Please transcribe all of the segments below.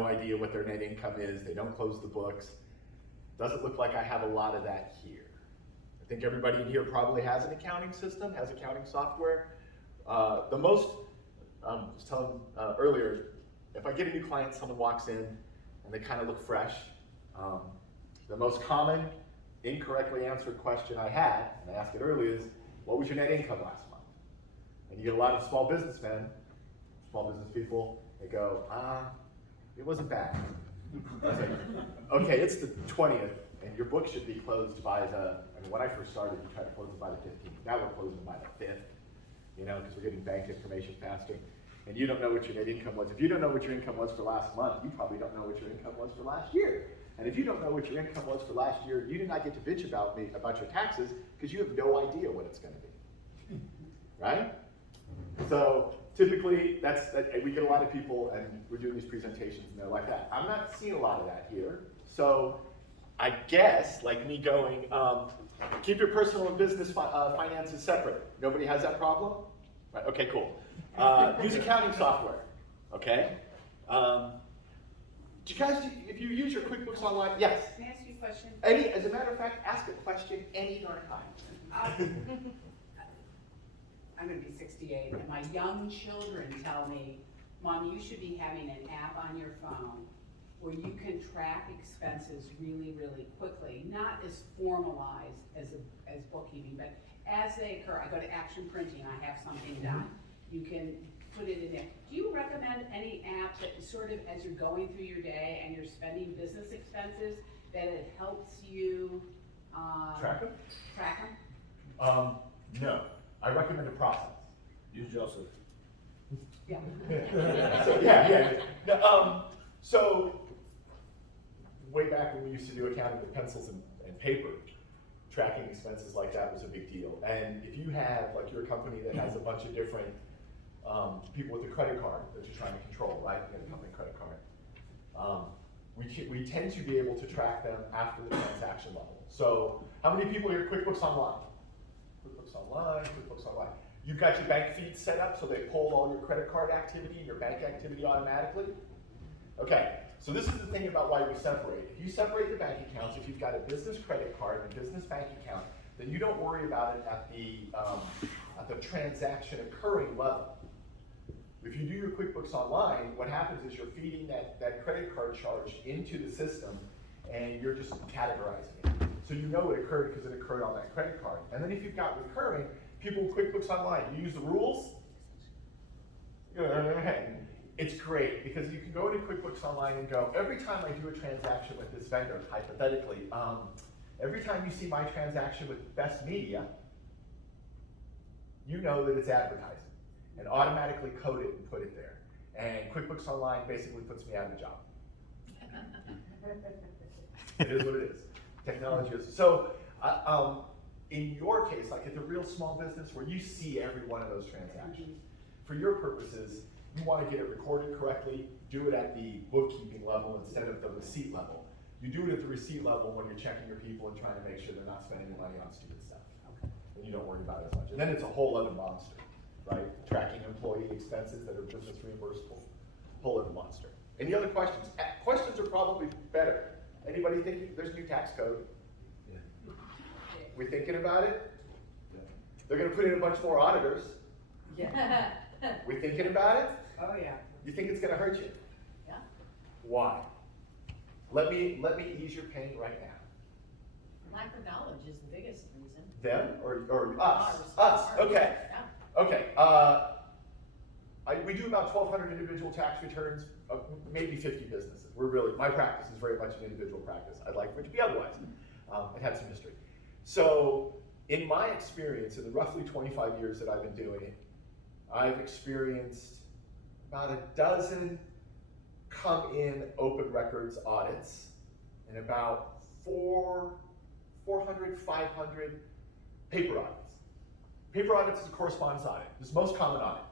no idea what their net income is. They don't close the books. Doesn't look like I have a lot of that here. I think everybody in here probably has an accounting system, has accounting software. I was telling earlier, if I get a new client, someone walks in and they kind of look fresh. The most common incorrectly answered question I had, and I asked it earlier, is what was your net income last month? And you get a lot of small business people, they go, it wasn't bad. I was like, okay, it's the 20th, and your book should be closed by when I first started, we tried to close it by the 15th. Now we're closing by the 5th, because we're getting bank information faster. And you don't know what your net income was. If you don't know what your income was for last month, you probably don't know what your income was for last year. And if you don't know what your income was for last year, you do not get to bitch about your taxes because you have no idea what it's going to be, right? So typically, we get a lot of people, and we're doing these presentations, and they're like that. I'm not seeing a lot of that here. So I guess, like me going, keep your personal and business finances separate. Nobody has that problem? Right, okay, cool. Use accounting software, okay? Do you guys, if you use your QuickBooks Online, yes? Can I ask you a question? As a matter of fact, ask a question any darn time. I'm going to be 68, and my young children tell me, Mom, you should be having an app on your phone where you can track expenses really, really quickly, not as formalized as bookkeeping, but as they occur. I go to Action Printing, I have something done. You can put it in there. Do you recommend any app that sort of, as you're going through your day and you're spending business expenses, that it helps you Track them? track them? No. I recommend a process. Use Joseph. Yeah. So way back when we used to do accounting with pencils and paper, tracking expenses like that was a big deal. And if you have, like, you're a company that has a bunch of different people with a credit card that you're trying to control, right? You get a company credit card. We tend to be able to track them after the transaction level. So how many people here QuickBooks Online? QuickBooks Online. You've got your bank feeds set up so they pull all your credit card activity, your bank activity automatically? Okay, so this is the thing about why we separate. If you separate the bank accounts, if you've got a business credit card and a business bank account, then you don't worry about it at the transaction occurring level. If you do your QuickBooks Online, what happens is you're feeding that credit card charge into the system and you're just categorizing it. So you know it occurred because it occurred on that credit card. And then if you've got recurring, people with QuickBooks Online, you use the rules. It's great because you can go into QuickBooks Online and go, every time I do a transaction with this vendor, hypothetically, every time you see my transaction with Best Media, you know that it's advertising and automatically code it and put it there. And QuickBooks Online basically puts me out of a job. It is what it is. Technology is. So in your case, like at the real small business where you see every one of those transactions, for your purposes, you want to get it recorded correctly, do it at the bookkeeping level instead of the receipt level. You do it at the receipt level when you're checking your people and trying to make sure they're not spending their money on stupid stuff. Okay. And you don't worry about it as much. And then it's a whole other monster, right? Tracking employee expenses that are business reimbursable, whole other monster. Any other questions? Questions are probably better. Anybody thinking there's a new tax code? Yeah. We thinking about it? Yeah. They're going to put in a bunch more auditors. Yeah. We thinking about it? Oh yeah. You think it's going to hurt you? Yeah. Why? Let me ease your pain right now. Lack of knowledge is the biggest reason. Them or us? Ours. Us. Okay. Yeah. Okay. We do about 1,200 individual tax returns, maybe 50 businesses. My practice is very much an individual practice. I'd like for it to be otherwise. It had some history. So in my experience, in the roughly 25 years that I've been doing it, I've experienced about a dozen come-in open records audits and about 400, 500 paper audits. Paper audits is a correspondence audit. It's the most common audit.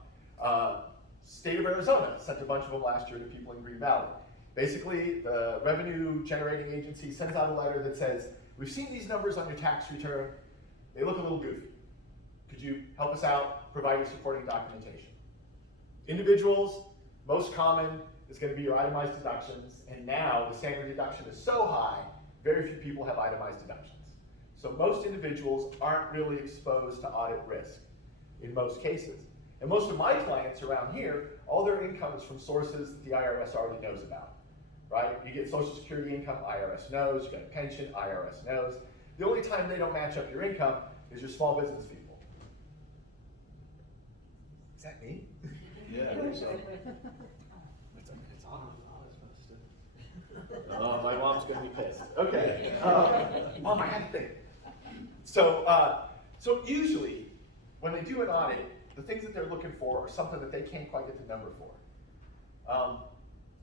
State of Arizona sent a bunch of them last year to people in Green Valley. Basically, the revenue generating agency sends out a letter that says, we've seen these numbers on your tax return. They look a little goofy. Could you help us out, provide your supporting documentation? Individuals, most common, is going to be your itemized deductions, and now the standard deduction is so high, very few people have itemized deductions. So most individuals aren't really exposed to audit risk in most cases. And most of my clients around here, all their income is from sources that the IRS already knows about, right? You get Social Security income, IRS knows. You get a pension, IRS knows. The only time they don't match up your income is your small business people. Is that me? Yeah, I think so. It's on. Oh, my mom's gonna be pissed. Okay. Mom, I had to think. So usually, when they do an audit, the things that they're looking for are something that they can't quite get the number for.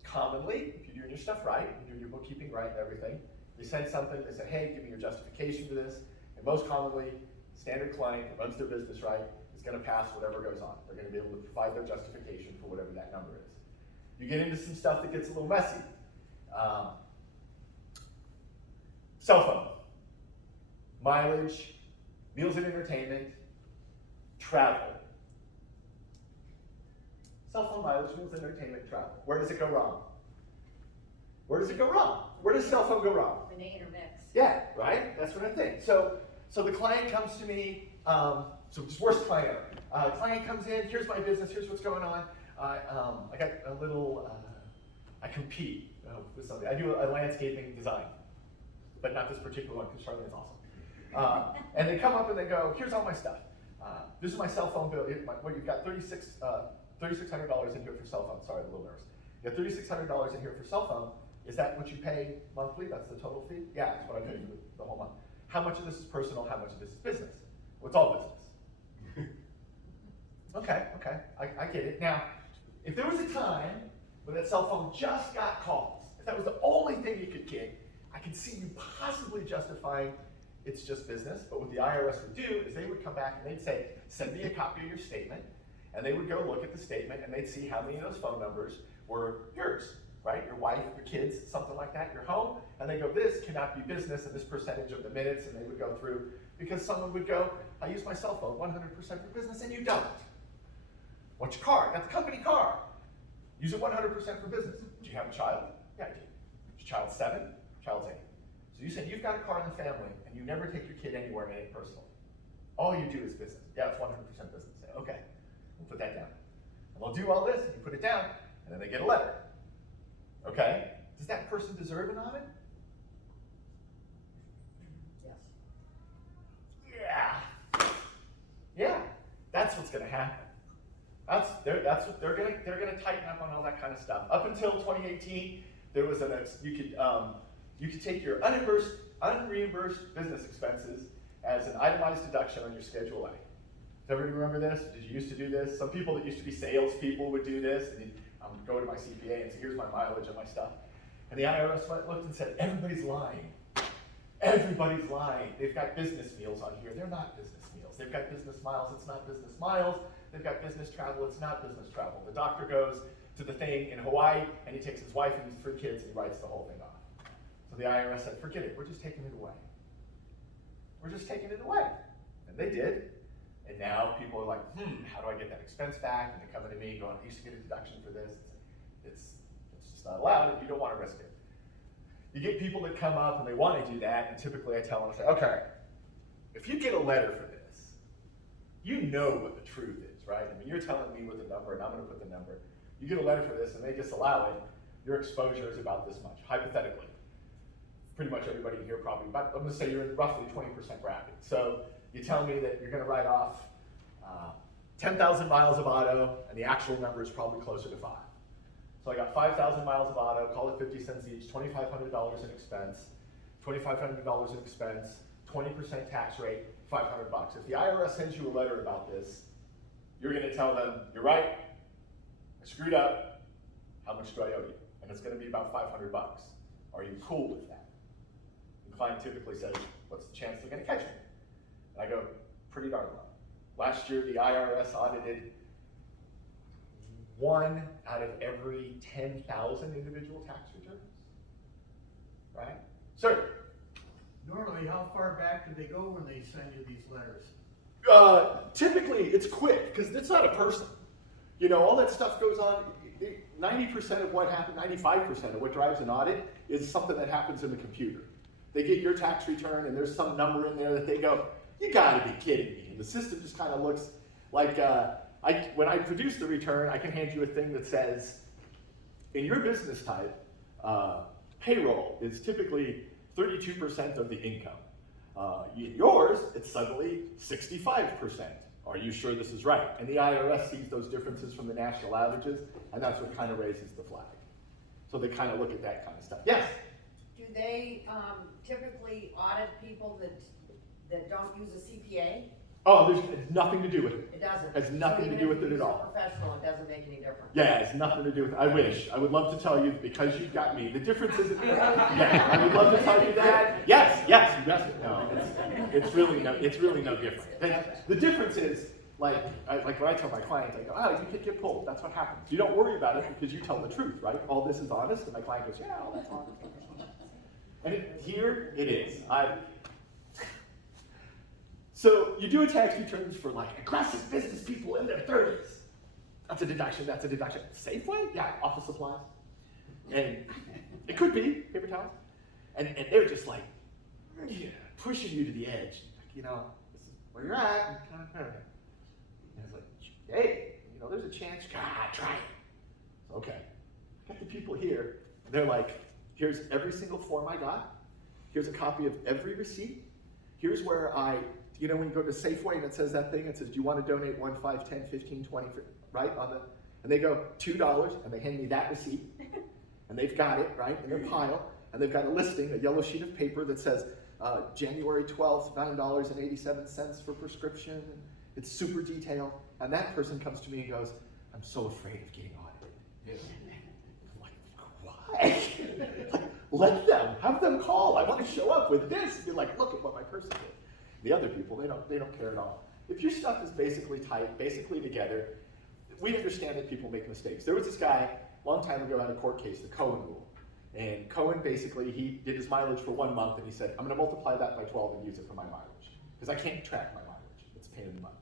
Commonly, if you're doing your stuff right, you're doing your bookkeeping right and everything, you send something, they say, hey, give me your justification for this, and most commonly, standard client that runs their business right is gonna pass whatever goes on. They're gonna be able to provide their justification for whatever that number is. You get into some stuff that gets a little messy. Cell phone, mileage, meals and entertainment, travel. Cell phone, mileage, meals and entertainment, travel. Where does it go wrong? Where does it go wrong? Where does cell phone go wrong? When they intermix. Yeah, right? That's what I think. So the client comes to me, so it's worst client ever. Client comes in, here's my business, here's what's going on. I got a little, I compete with somebody. I do a landscaping design, but not this particular one because Charlene's awesome. And they come up and they go, here's all my stuff. This is my cell phone bill. Well, you've got $3,600 in here for cell phone. Sorry, I'm a little nervous. You got $3,600 in here for cell phone. Is that what you pay monthly? That's the total fee? Yeah, that's what I pay for the whole month. How much of this is personal? How much of this is business? Well, it's all business. Okay, I get it. Now, if there was a time when that cell phone just got calls, if that was the only thing you could get, I could see you possibly justifying it's just business. But what the IRS would do is they would come back and they'd say, send me a copy of your statement. And they would go look at the statement and they'd see how many of those phone numbers were yours, right? Your wife, your kids, something like that, your home. And they go, this cannot be business and this percentage of the minutes. And they would go through, because someone would go, I use my cell phone 100% for business, and you don't. What's your car? Got the company car. Use it 100% for business. Do you have a child? Yeah, I do. Is your child 7? Child's 8. So you said you've got a car in the family and you never take your kid anywhere in it personally. All you do is business. Yeah, it's 100% business. Yeah, okay, we'll put that down. And they'll do all this, and you put it down, and then they get a letter. Okay, does that person deserve an audit? Yes. Yeah, that's what's gonna happen. That's what they're gonna tighten up on all that kind of stuff. Up until 2018, there was you could take your unreimbursed business expenses as an itemized deduction on your Schedule A. Does everybody remember this? Did you used to do this? Some people that used to be salespeople would do this, and you'd go to my CPA and say, here's my mileage and my stuff. And the IRS looked and said, everybody's lying. Everybody's lying. They've got business meals on here. They're not business meals. They've got business miles. It's not business miles. They've got business travel. It's not business travel. The doctor goes to the thing in Hawaii, and he takes his wife and his 3 kids, and he writes the whole thing off. So the IRS said, forget it. We're just taking it away. We're just taking it away. And they did. And now people are like, how do I get that expense back? And they're coming to me going, I used to get a deduction for this. It's just not allowed, and you don't want to risk it. You get people that come up and they want to do that, and typically I tell them, I say, okay, if you get a letter for this, you know what the truth is, right? I mean, you're telling me with the number, and I'm going to put the number. You get a letter for this, and they disallow it, your exposure is about this much, hypothetically. Pretty much everybody here probably, but I'm going to say you're in roughly 20% bracket. So you tell me that you're going to write off 10,000 miles of auto, and the actual number is probably closer to 5. So I got 5,000 miles of auto, call it 50 cents each, $2,500 in expense, $2,500 in expense, 20% tax rate, $500. If the IRS sends you a letter about this, you're going to tell them, you're right, I screwed up, how much do I owe you? And it's going to be about $500. Are you cool with that? The client typically says, what's the chance they're going to catch me? And I go, pretty darn low. Last year, the IRS audited 1 out of every 10,000 individual tax returns, right? Sir? Normally, how far back do they go when they send you these letters? Typically, it's quick, because it's not a person. You know, all that stuff goes on. 90% of what happens, 95% of what drives an audit is something that happens in the computer. They get your tax return and there's some number in there that they go, you gotta be kidding me. And the system just kind of looks like, when I produce the return, I can hand you a thing that says, in your business type, payroll is typically 32% of the income. Yours, it's suddenly 65%. Are you sure this is right? And the IRS sees those differences from the national averages, and that's what kind of raises the flag. So they kind of look at that kind of stuff. Yes? Do they typically audit people that don't use a CPA? Oh, there's nothing to do with it. It doesn't? Has nothing to do with it at all. So even if you use a professional, it doesn't make any difference? Yeah, it's nothing to do with it. I wish. I would love to tell you, because you've got me. The difference isn't, yeah, I would love to tell you that. Yes, you guessed it. No, it's really no different. The difference is, like when I tell my clients, I go, oh, you could get pulled. That's what happens. You don't worry about it because you tell the truth, right? All this is honest. And my client goes, yeah, all that's honest. And here it is. So you do a tax returns for like aggressive business people in their 30s. That's a deduction, that's a deduction. Safeway? Yeah, office supplies. And it could be paper towels. And they're just like, yeah, pushing you to the edge. You know, this is where you're at. And it's like, hey, you know, there's a chance. God, try it. Okay. Got the people here. They're like, here's every single form I got. Here's a copy of every receipt. Here's where you know, when you go to Safeway and it says that thing, it says, do you want to donate 1, 5, 10, 15, 20, right? And they go, $2, and they hand me that receipt, and they've got it, right, in their pile, and they've got a listing, a yellow sheet of paper that says, January 12th, $9.87 for prescription, and it's super detailed, and that person comes to me and goes, I'm so afraid of getting audited. I'm like, why? Let them, have them call. I want to show up with this and be like, look at what my person did. The other people, they don't care at all. If your stuff is basically tight, basically together, we understand that people make mistakes. There was this guy, a long time ago, had a court case, the Cohen rule. And Cohen basically, he did his mileage for 1 month and he said, I'm gonna multiply that by 12 and use it for my mileage. Because I can't track my mileage, it's a pain in the butt.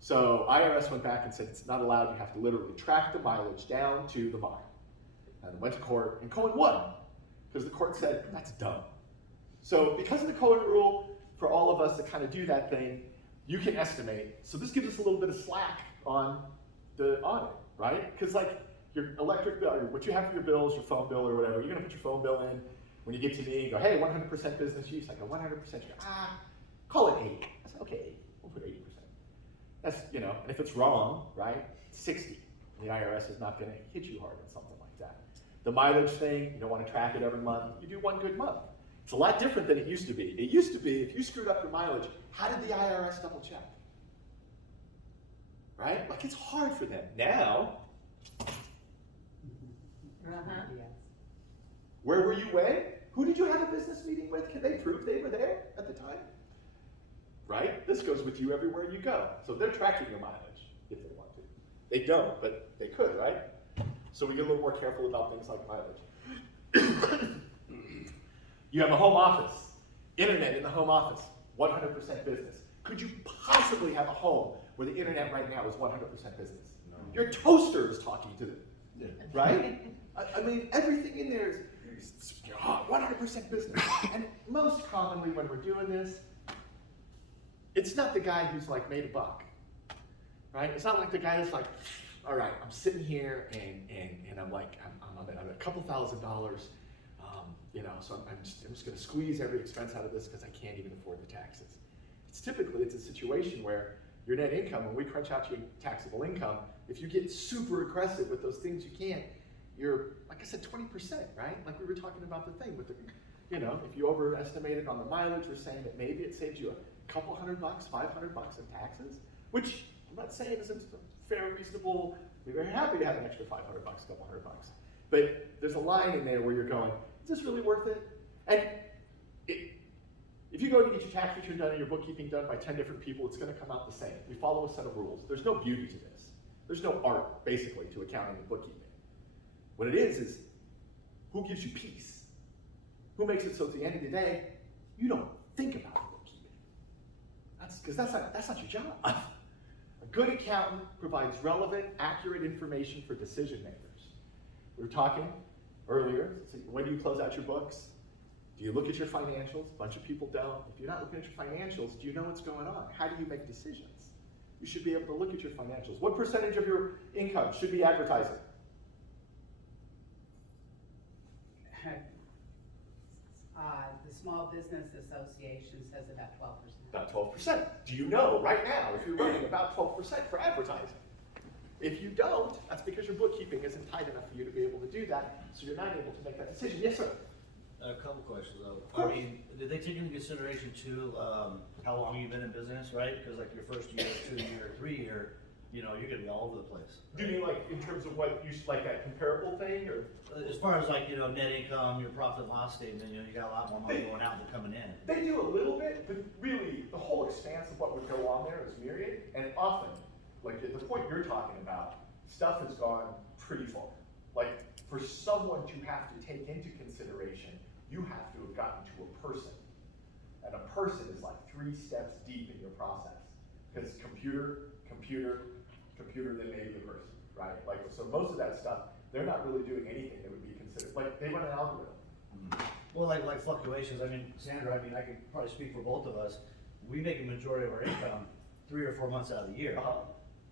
So IRS went back and said, it's not allowed, you have to literally track the mileage down to the mile. And went to court, and Cohen won. Because the court said, that's dumb. So because of the Cohen rule, for all of us to kind of do that thing, you can estimate. So this gives us a little bit of slack on the audit, right? Because like your electric bill, or what you have for your bills, your phone bill or whatever, you're gonna put your phone bill in. When you get to me and go, hey, 100% business use, I go 100%, you go, call it 80. I said, okay, 80, we'll put 80%. That's, you know, and if it's wrong, right, 60. The IRS is not gonna hit you hard on something like that. The mileage thing, you don't wanna track it every month, you do one good month. It's a lot different than it used to be. It used to be, if you screwed up your mileage, how did the IRS double check? Right? Like, it's hard for them. Now, where were you when? Who did you have a business meeting with? Can they prove they were there at the time? Right? This goes with you everywhere you go. So they're tracking your mileage if they want to. They don't, but they could, right? So we get a little more careful about things like mileage. You have a home office, internet in the home office, 100% business. Could you possibly have a home where the internet right now is 100% business? No. Your toaster is talking to them, right? I mean, everything in there is 100% business. And most commonly when we're doing this, it's not the guy who's like made a buck, right? It's not like the guy that's like, all right, I'm sitting here and I'm like, I'm at a couple $1,000s. You know, so I'm just going to squeeze every expense out of this because I can't even afford the taxes. It's a situation where your net income, when we crunch out your taxable income, if you get super aggressive with those things you can't, you're, like I said, 20%, right? Like we were talking about the thing with the, you know, if you overestimated on the mileage, we're saying that maybe it saved you a couple $100, $500 in taxes, which I'm not saying isn't fair, reasonable. We're very happy to have an extra $500, a couple $100. But there's a line in there where you're going, is this really worth it? And if you go to get your tax return done and your bookkeeping done by 10 different people, it's going to come out the same. We follow a set of rules. There's no beauty to this. There's no art, basically, to accounting and bookkeeping. What it is who gives you peace? Who makes it so at the end of the day, you don't think about bookkeeping? Because that's not your job. A good accountant provides relevant, accurate information for decision makers. We were talking earlier, so when do you close out your books? Do you look at your financials? A bunch of people don't. If you're not looking at your financials, do you know what's going on? How do you make decisions? You should be able to look at your financials. What percentage of your income should be advertising? The Small Business Association says about 12%. About 12%. Do you know right now if you're running about 12% for advertising? If you don't, that's because your bookkeeping isn't tight enough for you to be able to do that, so you're not able to make that decision. Yes, sir? A couple questions though. course. I mean, did they take into consideration too, how long you've been in business, right? Because like your first year, 2 year, 3 year, you know, you're gonna be all over the place. Do you mean like in terms of what you, like that comparable thing, or? As far as like, you know, net income, your profit and loss statement, you know, you got a lot more money going out than coming in. They do a little bit, but really, the whole expanse of what would go on there is myriad, and often, like at the point you're talking about, stuff has gone pretty far. Like, for someone to have to take into consideration, you have to have gotten to a person. And a person is like 3 steps deep in your process. Because computer, then maybe a person, right? Like, so most of that stuff, they're not really doing anything that would be considered, like, they run an algorithm. Well, like fluctuations, I mean, Sandra, I mean, I could probably speak for both of us. We make a majority of our income 3 or 4 months out of the year. Uh-huh.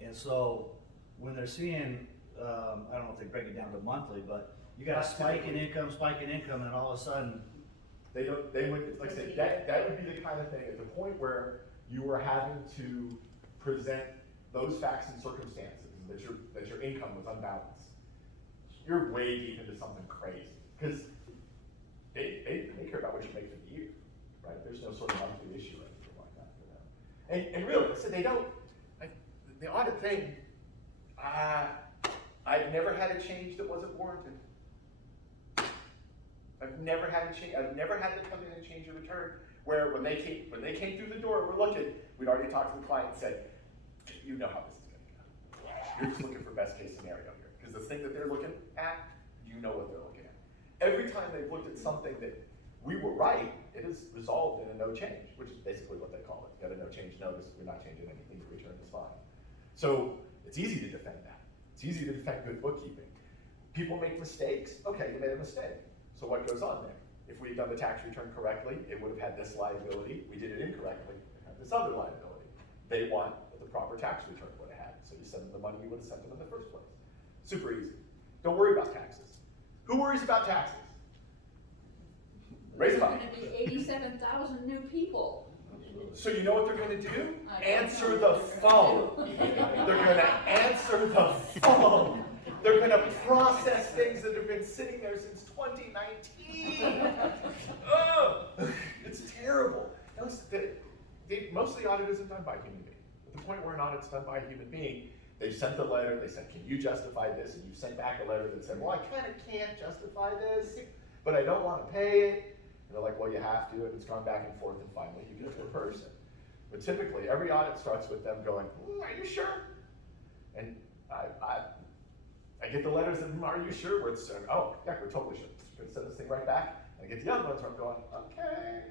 And so when they're seeing, I don't know if they break it down to monthly, but you got a spike in income, and then all of a sudden, They would, like I said, that would be the kind of thing, at the point where you were having to present those facts and circumstances, that your income was unbalanced. You're way deep into something crazy, because they care about what you make for the year, right? There's no sort of monthly issue or anything like that for them. And really, so they don't, like, the audit thing, I've never had a change that wasn't warranted. I've never had to come in and change a return where when they came through the door, we're looking, we'd already talked to the client and said, you know how this is gonna go. You're just looking for best case scenario here. Because the thing that they're looking at, you know what they're looking at. Every time they've looked at something that we were right, it is resolved in a no change, which is basically what they call it. You got a no change notice, we're not changing anything, the return is fine. So it's easy to defend that. It's easy to defend good bookkeeping. People make mistakes, okay, you made a mistake. So what goes on there? If we had done the tax return correctly, it would have had this liability. We did it incorrectly, it had this other liability. They want what the proper tax return would have had. So you send them the money you would have sent them in the first place. Super easy. Don't worry about taxes. Who worries about taxes? Raise them up. There's gonna be 87,000 new people. So you know what they're gonna do? I don't Answer know the what phone. they're gonna do. They're gonna answer the phone. They're gonna process things that have been sitting there since 2019. Ugh, it's terrible. Most of the audit isn't done by a human being. At the point where an audit's done by a human being, they've sent the letter, they said, can you justify this? And you sent back a letter that said, well, I kind of can't justify this, but I don't want to pay it. And they're like, well, you have to, and it's gone back and forth, and finally you get to a person. But typically, every audit starts with them going, are you sure? And I get the letters that, are you sure? Where it's, oh, yeah, we're totally sure. We're gonna send this thing right back. And I get the other ones where I'm going, okay,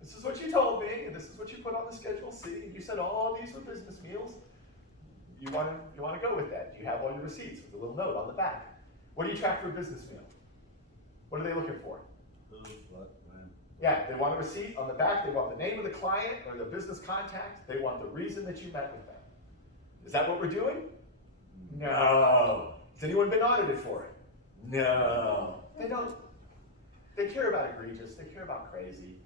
this is what you told me, and this is what you put on the Schedule C, and you said all these were business meals. You wanna go with that. You have all your receipts with a little note on the back. What do you track for a business meal? What are they looking for? who, what, when? Yeah, they want a receipt on the back, they want the name of the client or the business contact, they want the reason that you met with them. Is that what we're doing? No. Has anyone been audited for it? No. They don't. They care about egregious, they care about crazy.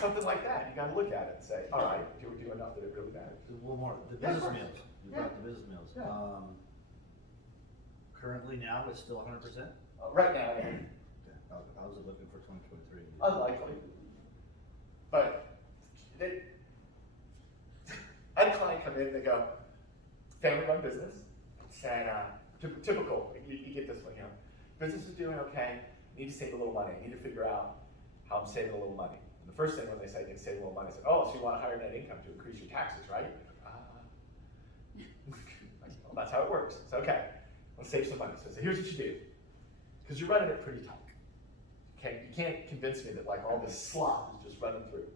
Something like that, you gotta look at it and say, all right, do we do enough that it really matters? One more, the Yeah, of business course. meals. You Yeah. brought the business meals. Yeah. Currently now, it's still 100%? Right now, yeah. Okay. I was looking for 2023. Unlikely. But I had a client come in, they go, family-run business, said, typical, you get this one, you know, business is doing okay, need to save a little money, need to figure out how I'm saving a little money. And the first thing when they say need to save a little money, I said, oh, so you want a higher net income to increase your taxes, right? Well, that's how it works. It's okay, let's save some money. So here's what you do, because you're running it pretty tight. Okay, you can't convince me that like all this slop is just running through.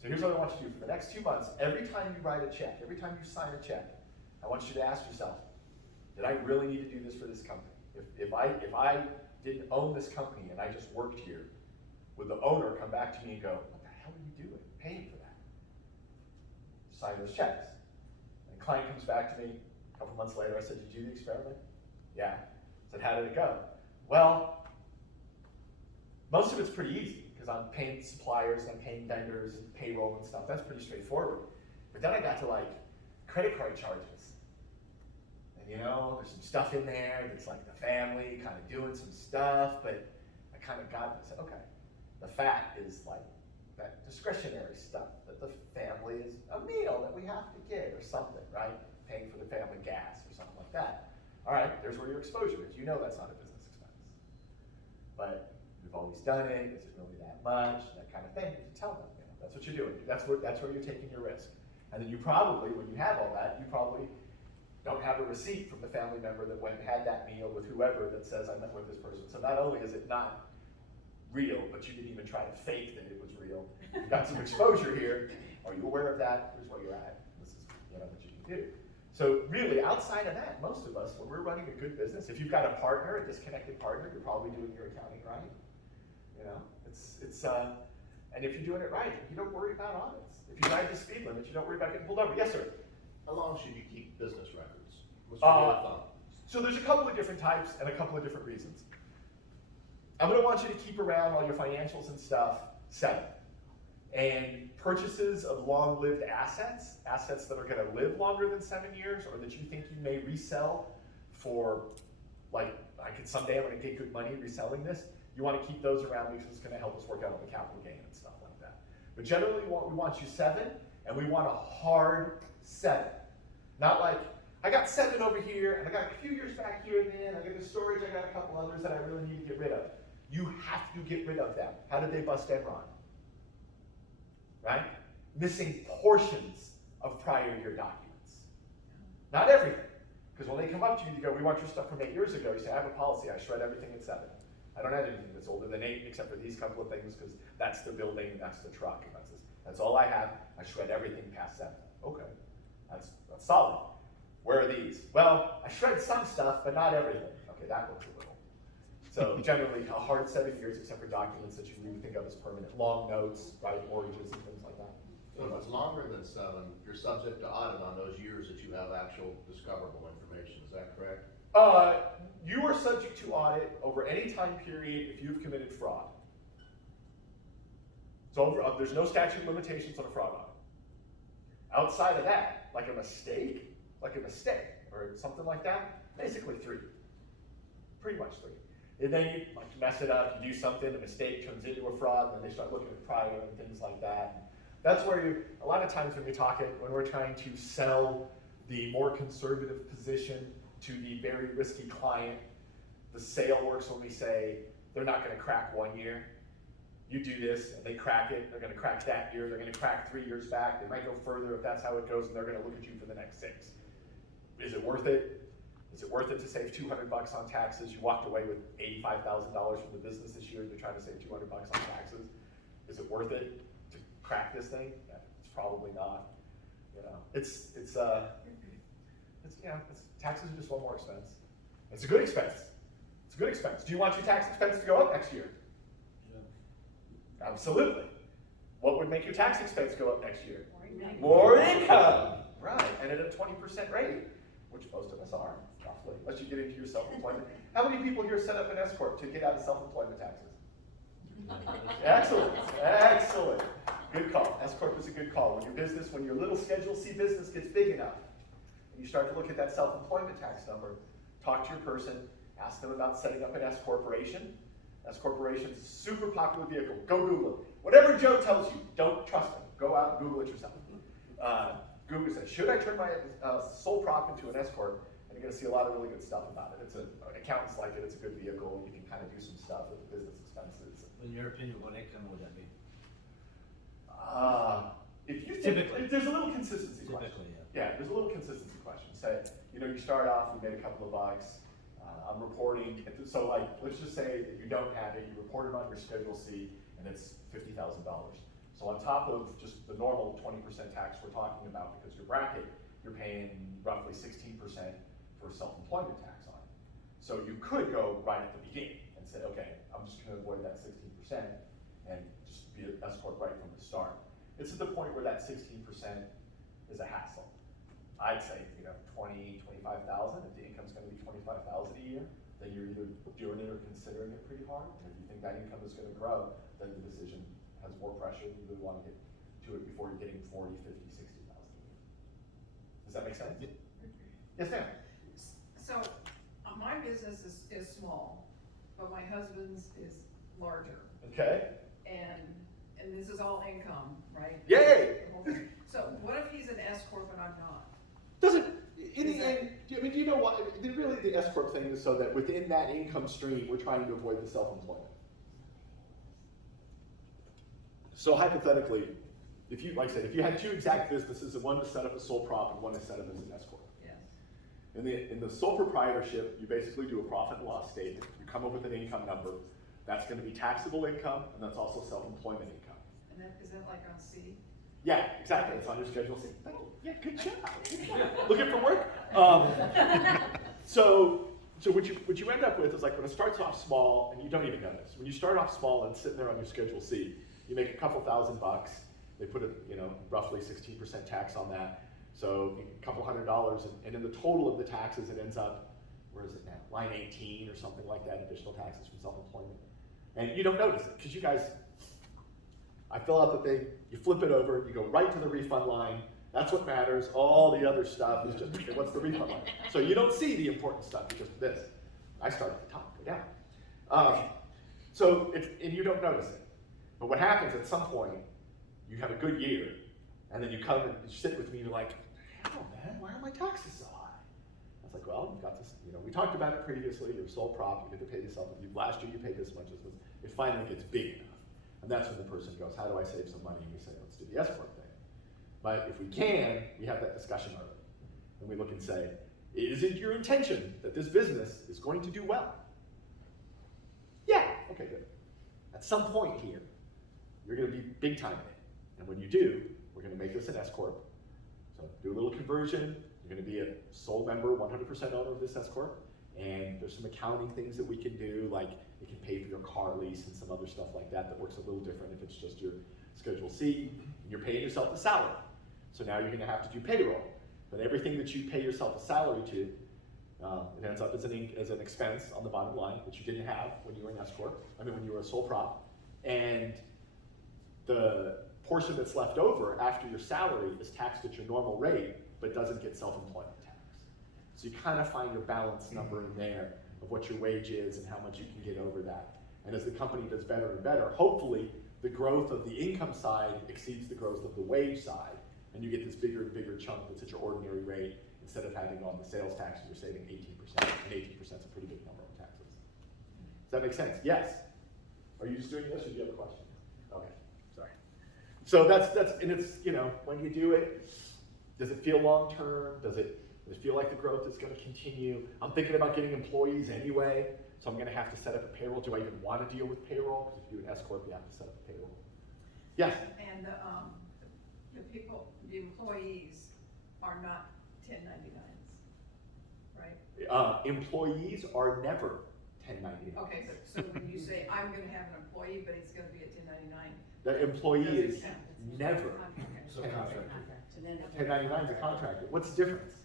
So here's what I want you to do for the next 2 months. Every time you write a check, every time you sign a check, I want you to ask yourself, did I really need to do this for this company? If I didn't own this company and I just worked here, would the owner come back to me and go, what the hell are you doing, paying for that? Sign those checks. And the client comes back to me a couple months later, I said, did you do the experiment? Yeah. I said, how did it go? Well, most of it's pretty easy, because I'm paying suppliers, and I'm paying vendors, and payroll and stuff. That's pretty straightforward. But then I got to like credit card charges. And there's some stuff in there that's like the family kind of doing some stuff, but I kind of got it and said, okay, the fat is like that discretionary stuff that the family is a meal that we have to get or something, right? Paying for the family gas or something like that. All right, there's where your exposure is. You know that's not a business expense. But you've always done it, is it really that much, that kind of thing. You tell them, that's what you're doing. That's where you're taking your risk. And then you probably, when you have all that, you probably don't have a receipt from the family member that went and had that meal with whoever that says I met with this person. So not only is it not real, but you didn't even try to fake that it was real. You got some exposure here. Are you aware of that? Here's where you're at. This is what you can do. So really, outside of that, most of us, when we're running a good business, if you've got a partner, a disconnected partner, you're probably doing your accounting right. And if you're doing it right, you don't worry about audits. If you ride the speed limit, you don't worry about getting pulled over. Yes, sir. How long should you keep business records? What's your rule of thumb? So there's a couple of different types and a couple of different reasons. I'm going to want you to keep around all your financials and stuff 7. And purchases of long-lived assets that are going to live longer than 7 years, or that you think you may resell for, like, someday I'm going to get good money reselling this. You want to keep those around because it's going to help us work out on the capital gain and stuff like that. But generally, we want you 7, and we want a hard 7. Not like, I got 7 over here, and I got a few years back here, and then I got the storage, I got a couple others that I really need to get rid of. You have to get rid of them. How did they bust Enron? Right? Missing portions of prior year documents. Not everything. Because when they come up to you, you go, we want your stuff from 8 years ago. You say, I have a policy, I shred everything at 7. I don't have anything that's older than 8, except for these couple of things, because that's the building, and that's the truck, and that's all I have. I shred everything past 7. Okay, that's solid. Where are these? Well, I shred some stuff, but not everything. Okay, that works a little. So generally, a hard 7 years, except for documents that you really think of as permanent. Long notes, right, mortgages, and things like that. So if it's longer than 7, you're subject to audit on those years that you have actual discoverable information, is that correct? You are subject to audit over any time period if you've committed fraud. So there's no statute of limitations on a fraud audit. Outside of that, like a mistake, or something like that, basically 3. Pretty much 3. And then you mess it up, you do something, the mistake turns into a fraud, and then they start looking at prior and things like that. That's where a lot of times when we're trying to sell the more conservative position to the very risky client, the sale works when we say, they're not gonna crack 1 year. You do this, and they crack it, they're gonna crack that year, they're gonna crack 3 years back, they might go further if that's how it goes, and they're gonna look at you for the next 6. Is it worth it? Is it worth it to save $200 on taxes? You walked away with $85,000 from the business this year, you're trying to save $200 on taxes. Is it worth it to crack this thing? Yeah, it's probably not. Taxes are just one more expense. It's a good expense. It's a good expense. Do you want your tax expense to go up next year? Yeah. Absolutely. What would make your tax expense go up next year? More income. Right, and at a 20% rate, which most of us are, roughly, unless you get into your self-employment. How many people here set up an S-Corp to get out of self-employment taxes? Excellent, excellent. Good call. S-Corp is a good call. When your little Schedule C business gets big enough, and you start to look at that self-employment tax number, talk to your person, ask them about setting up an S-Corporation. S-Corporation is a super popular vehicle. Go Google it. Whatever Joe tells you, don't trust him. Go out and Google it yourself. Google says, should I turn my sole prop into an S-Corp? And you're going to see a lot of really good stuff about it. Accountants like it. It's a good vehicle. You can kind of do some stuff with the business expenses. In your opinion, what income would that be? There's a little consistency question. Typically, Yeah, there's a little consistency question. Say, you start off, you made a couple of bucks. I'm reporting. So let's just say that you don't have it. You report it on your Schedule C, and it's $50,000. So on top of just the normal 20% tax we're talking about, because your bracket, you're paying roughly 16% for self-employment tax on it. So you could go right at the beginning and say, okay, I'm just gonna avoid that 16% and just be an S Corp right from the start. It's at the point where that 16% is a hassle. I'd say, 20, 25,000, if the income's gonna be 25,000 a year, then you're either doing it or considering it pretty hard. And if you think that income is gonna grow, then the decision has more pressure. You really wanna get to it before you're getting 40, 50, 60,000 a year. Does that make sense? Yes, ma'am. So, my business is small, but my husband's is larger, Okay. and this is all income, right? Yay! Okay. So what if he's an S Corp and I'm not? Doesn't, in the end, I mean, do you know what, really the S Corp thing is so that within that income stream, we're trying to avoid the self-employment. So hypothetically, if you, like I said, if you had two exact businesses and one is set up as sole prop and one is set up as an S Corp. Yes. In the sole proprietorship, you basically do a profit and loss statement, you come up with an income number, that's gonna be taxable income, and that's also self-employment income. And is that like on C? Yeah, exactly, it's on your Schedule C. Yeah, good job. Looking for work? So what you end up with is like when it starts off small, and you don't even notice, when you start off small and sitting there on your Schedule C, you make a couple $1,000, they put roughly 16% tax on that, so a couple $100, and in the total of the taxes, it ends up, where is it now, line 18 or something like that, additional taxes from self-employment. And you don't notice it, because you guys, I fill out the thing, you flip it over, you go right to the refund line, that's what matters, all the other stuff is just, okay, what's the refund line? So you don't see the important stuff, it's just this. I start at the top, go down. And you don't notice it. But what happens at some point, you have a good year, and then you come and you sit with me, and you're like, hell man, why are my taxes so high? I was like, well, you've got this, we talked about it previously, you're sole prop, you get to pay yourself, last year you paid this much, it finally gets big enough. And that's when the person goes, how do I save some money? And we say, let's do the S Corp thing. But if we can, we have that discussion early. And we look and say, is it your intention that this business is going to do well? Yeah, okay, good. At some point here, you're gonna be big time in it. And when you do, we're gonna make this an S Corp. So do a little conversion, you're gonna be a sole member, 100% owner of this S Corp. And there's some accounting things that we can do, like it can pay for your car lease and some other stuff like that that works a little different if it's just your Schedule C, and you're paying yourself a salary. So now you're gonna have to do payroll. But everything that you pay yourself a salary to, it ends up as an expense on the bottom line that you didn't have when you were an S Corp, when you were a sole prop. And the portion that's left over after your salary is taxed at your normal rate, but doesn't get self-employment tax. So you kind of find your balance number in there of what your wage is and how much you can get over that. And as the company does better and better, hopefully the growth of the income side exceeds the growth of the wage side, and you get this bigger and bigger chunk that's at your ordinary rate instead of having on the sales tax you're saving 18%, and 18% is a pretty big number on taxes. Does that make sense? Yes? Are you just doing this or do you have a question? Okay, sorry. So that's and it's, when you do it, does it feel long-term? Does it feel like the growth is going to continue? I'm thinking about getting employees anyway, so I'm going to have to set up a payroll. Do I even want to deal with payroll? Because if you do an S Corp, you have to set up a payroll. Yes? And the employees are not 1099s, right? Employees are never 1099. Okay, so when you say, I'm gonna have an employee, but he's gonna be a 1099. The employee does it is count? never Okay. So contractor. 1099 is a contractor. What's the difference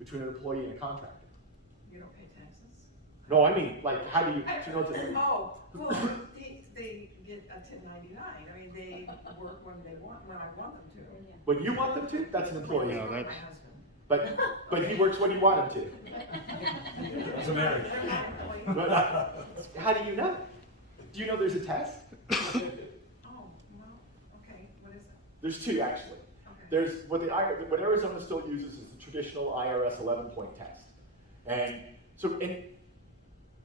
between an employee and a contractor? You don't pay taxes? No, I mean, like, how do you know what the, Oh, well, they get a 1099, they work when I want them to. when you want them to? That's an employee. My husband. But he works when you want him to. It's a marriage. They're not employees. But how do you know? Do you know there's a test? Oh, well, okay, what is it? There's two, actually. Okay. There's what Arizona still uses is the traditional IRS 11-point test. And so,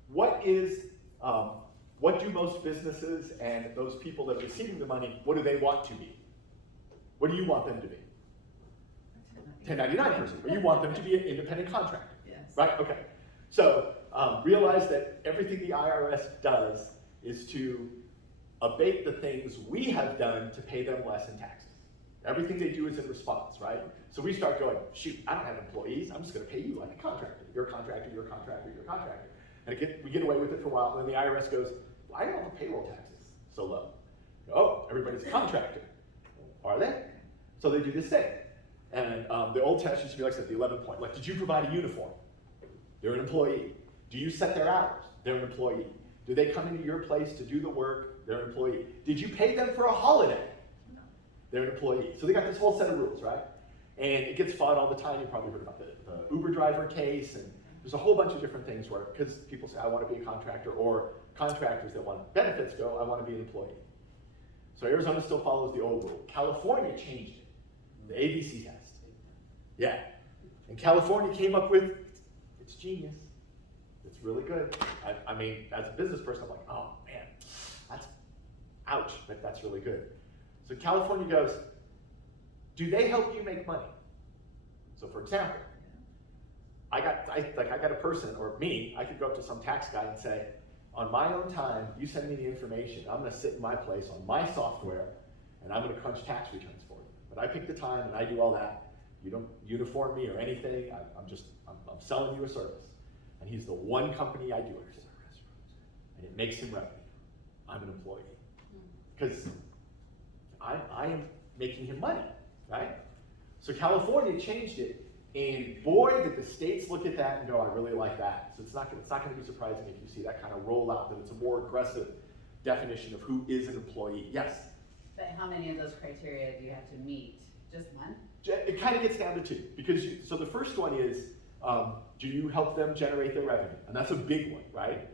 what do most businesses and those people that are receiving the money, what do they want to be? What do you want them to be? 1099 person, but you want them to be an independent contractor. Yes. Right, okay. So realize that everything the IRS does is to abate the things we have done to pay them less in taxes. Everything they do is in response, right? So we start going, shoot, I don't have employees. I'm just going to pay you like a contractor. You're a contractor, you're a contractor, you're a contractor. And we get away with it for a while, and then the IRS goes, why are all the payroll taxes so low? Oh, everybody's a contractor. Are they? So they do this thing. And the old test used to be like I said, the 11 point. Like, did you provide a uniform? They're an employee. Do you set their hours? They're an employee. Do they come into your place to do the work? They're an employee. Did you pay them for a holiday? They're an employee. So they got this whole set of rules, right? And it gets fought all the time. You probably heard about the Uber driver case, and there's a whole bunch of different things where, because people say, I want to be a contractor, or contractors that want benefits go, I want to be an employee. So Arizona still follows the old rule. California changed it, the ABC test. Yeah. And California came up with, it's genius. It's really good. I mean, as a business person, I'm like, oh man, that's, ouch, but that's really good. So California goes, do they help you make money? So for example, I got a person, or me, I could go up to some tax guy and say, on my own time, you send me the information, I'm gonna sit in my place on my software, and I'm gonna crunch tax returns for you. But I pick the time and I do all that. You don't uniform me or anything, I'm selling you a service. And he's the one company I do it for. And it makes him revenue. I'm an employee. Because I am making him money, right? So California changed it, and boy, did the states look at that and go, I really like that. So it's not going to be surprising if you see that kind of rollout, that it's a more aggressive definition of who is an employee. Yes? But how many of those criteria do you have to meet? Just one? It kind of gets down to two, because so the first one is, do you help them generate their revenue? And that's a big one, right?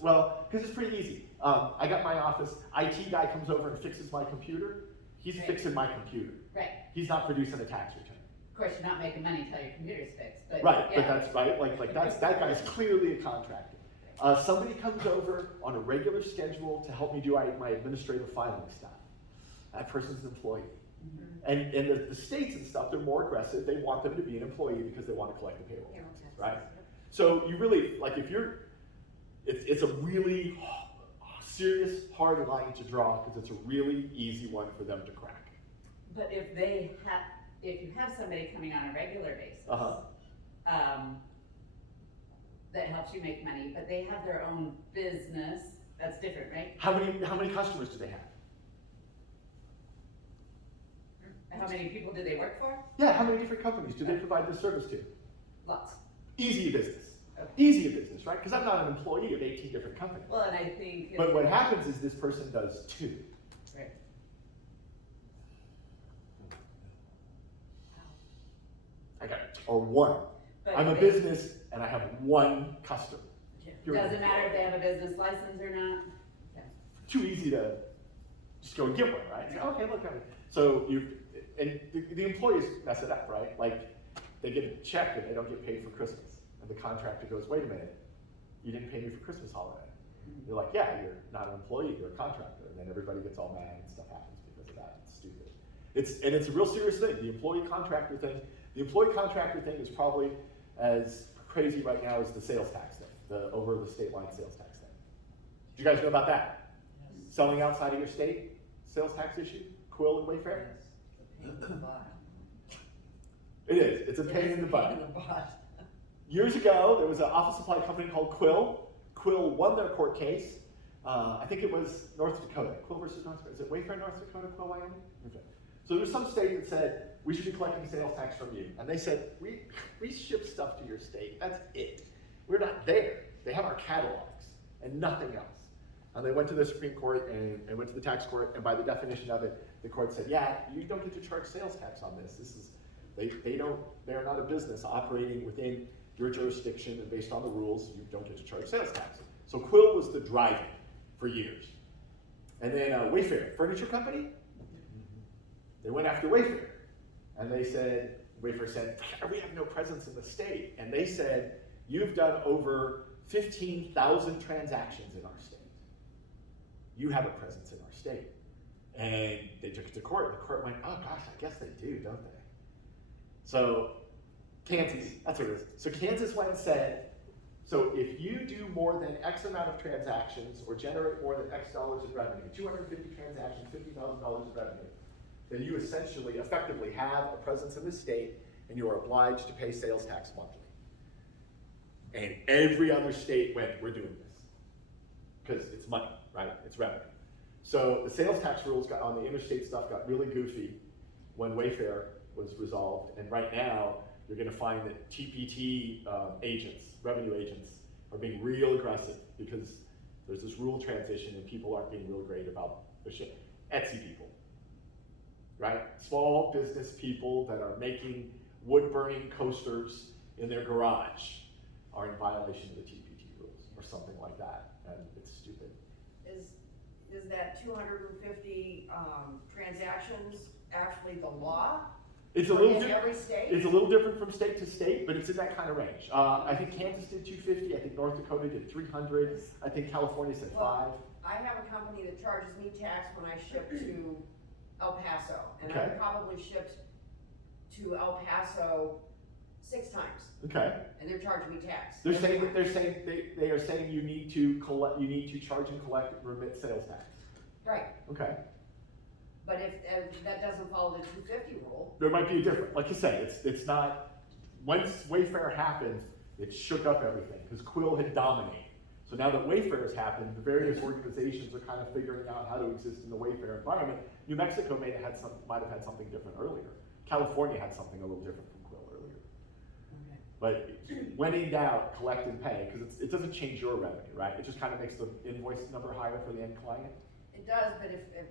Well, because it's pretty easy. I got my office, IT guy comes over and fixes my computer. He's Right. fixing my computer. Right. He's not producing a tax return. Of course, you're not making money until your computer's fixed, but Right, yeah. but that's right. Like that guy's clearly a contractor. Somebody comes over on a regular schedule to help me do my administrative filing stuff. That person's an employee. Mhm. And the states and stuff, they're more aggressive. They want them to be an employee because they want to collect the payroll taxes, right? So you really, like if you're, it's a really serious, hard line to draw because it's a really easy one for them to crack. But if you have somebody coming on a regular basis, that helps you make money, but they have their own business, that's different, right? How many customers do they have? How many people do they work for? Yeah, how many different companies do they provide this service to? Lots. Easy business. Okay. Easy business, right? Because I'm not an employee of 18 different companies. Well, and I think. But what happens is this person does two. Right. Or one. But I'm a they- business and I have one customer. You're an Doesn't matter if they have a business license or not? Too easy to just go and get one, right? Say, okay, look at it. So the employees mess it up, right? Like they get a check and they don't get paid for Christmas. And the contractor goes, wait a minute, you didn't pay me for Christmas holiday. They're like, yeah, you're not an employee, you're a contractor. And then everybody gets all mad and stuff happens because of that. It's stupid. It's a real serious thing. The employee contractor thing is probably as crazy right now as the sales tax thing, the over the state line sales tax thing. Do you guys know about that? Yes. Selling outside of your state, sales tax issue, Quill and Wayfair? It is, it's a pain in the butt. Years ago, there was an office supply company called Quill. Quill won their court case. I think it was North Dakota. Quill versus North Dakota. Is it Wayfair, North Dakota, Quill, Wyoming? Okay. So there was some state that said, we should be collecting sales tax from you. And they said, we ship stuff to your state, that's it. We're not there. They have our catalogs and nothing else. And they went to the Supreme Court and went to the tax court, and by the definition of it, the court said, yeah, you don't get to charge sales tax on this. They're not a business operating within your jurisdiction, and based on the rules, you don't get to charge sales tax. So Quill was the driver for years. And then Wayfair, furniture company, they went after Wayfair. And they said, Wayfair said, we have no presence in the state. And they said, you've done over 15,000 transactions in our state. You have a presence in our state. And they took it to court, and the court went, oh gosh, I guess they do, don't they? So, Kansas, that's what it is. So Kansas went and said, so if you do more than X amount of transactions or generate more than X dollars in revenue, 250 transactions, $50,000 in revenue, then you essentially, effectively have a presence in the state and you are obliged to pay sales tax monthly. And every other state went, we're doing this. Because it's money, right? It's revenue. So the sales tax rules got on the interstate stuff got really goofy when Wayfair was resolved. And right now, you're gonna find that TPT agents, revenue agents, are being real aggressive because there's this rule transition and people aren't being real great about the shit. Etsy people, right? Small business people that are making wood-burning coasters in their garage are in violation of the TPT rules or something like that, and it's stupid. Is that 250 transactions actually the law? It's a little In di- every state? It's a little different from state to state, but it's in that kind of range. I think Kansas did 250. I think North Dakota did 300. I think California said 5. Well, I have a company that charges me tax when I ship to El Paso, and I Okay. probably shipped to El Paso 6 times, Okay. and they're charging me tax. They're saying that they are saying you need to collect, you need to charge and collect, remit sales tax. Right, Okay. but if that doesn't follow the 250 rule, There might be a different, like you say, it's not, once Wayfair happened, it shook up everything, because Quill had dominated. So now that Wayfair has happened, the various organizations are kind of figuring out how to exist in the Wayfair environment. New Mexico might have had something different earlier. California had something a little different from Quill earlier. But when in doubt, collect and pay, because it doesn't change your revenue, right? It just kind of makes the invoice number higher for the end client. it does,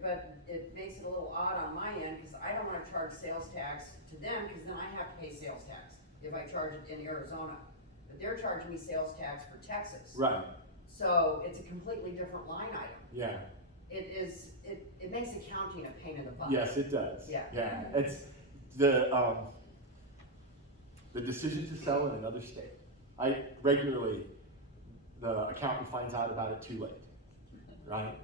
but it makes it a little odd on my end, because I don't wanna charge sales tax to them, because then I have to pay sales tax if I charge it in Arizona. But they're charging me sales tax for Texas. Right. So it's a completely different line item. Yeah. It makes accounting a pain in the butt. Yes, it does. Yeah. Yeah. It's the decision to sell in another state. I regularly, the accountant finds out about it too late, right?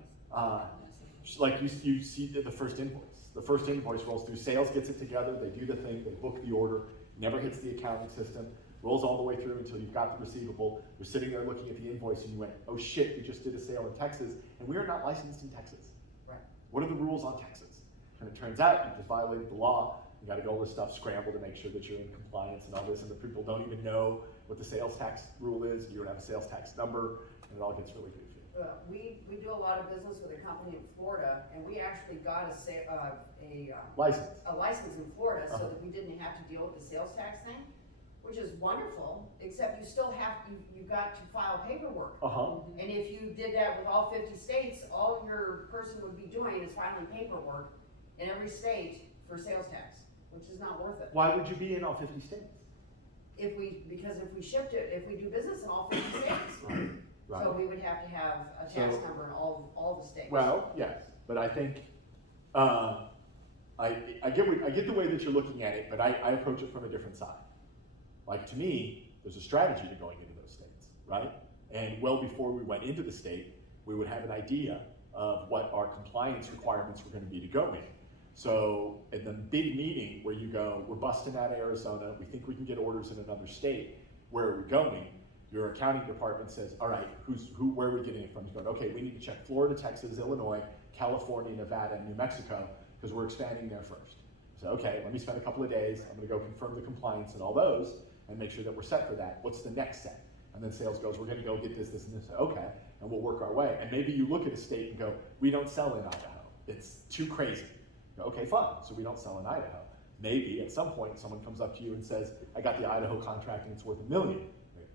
Like you see the first invoice. The first invoice rolls through, sales gets it together, they do the thing, they book the order, never hits the accounting system, rolls all the way through until you've got the receivable. You're sitting there looking at the invoice and you went, oh shit, we just did a sale in Texas, and we are not licensed in Texas. Right. What are the rules on Texas? And it turns out you just violated the law. You gotta get all this stuff scrambled to make sure that you're in compliance and all this, and the people don't even know what the sales tax rule is, you don't have a sales tax number, and it all gets really goofy. We do a lot of business with a company in Florida, and we actually got License. a license in Florida so Uh-huh. that we didn't have to deal with the sales tax thing, which is wonderful, except you still have, you got to file paperwork. Uh-huh. And if you did that with all 50 states, all your person would be doing is filing paperwork in every state for sales tax, which is not worth it. Why would you be in all 50 states? Because if we shipped it, if we do business in all 50 states, Right. so we would have to have a tax So- number in all the states. Well, yes, but I think, I get the way that you're looking at it, but I approach it from a different side. Like, to me, there's a strategy to going into those states, right? And well before we went into the state, we would have an idea of what our compliance requirements were gonna be to go in. So, in the big meeting where you go, we're busting out of Arizona, we think we can get orders in another state, where are we going? Your accounting department says, all right, where are we getting it from? You're going, okay, we need to check Florida, Texas, Illinois, California, Nevada, and New Mexico, because we're expanding there first. So, okay, let me spend a couple of days, I'm gonna go confirm the compliance and all those, and make sure that we're set for that. What's the next step? And then sales goes, we're gonna go get this, this, and this. Okay, and we'll work our way. And maybe you look at a state and go, we don't sell in Idaho. It's too crazy. You go, okay, fine, so we don't sell in Idaho. Maybe at some point someone comes up to you and says, I got the Idaho contract and it's worth $1 million.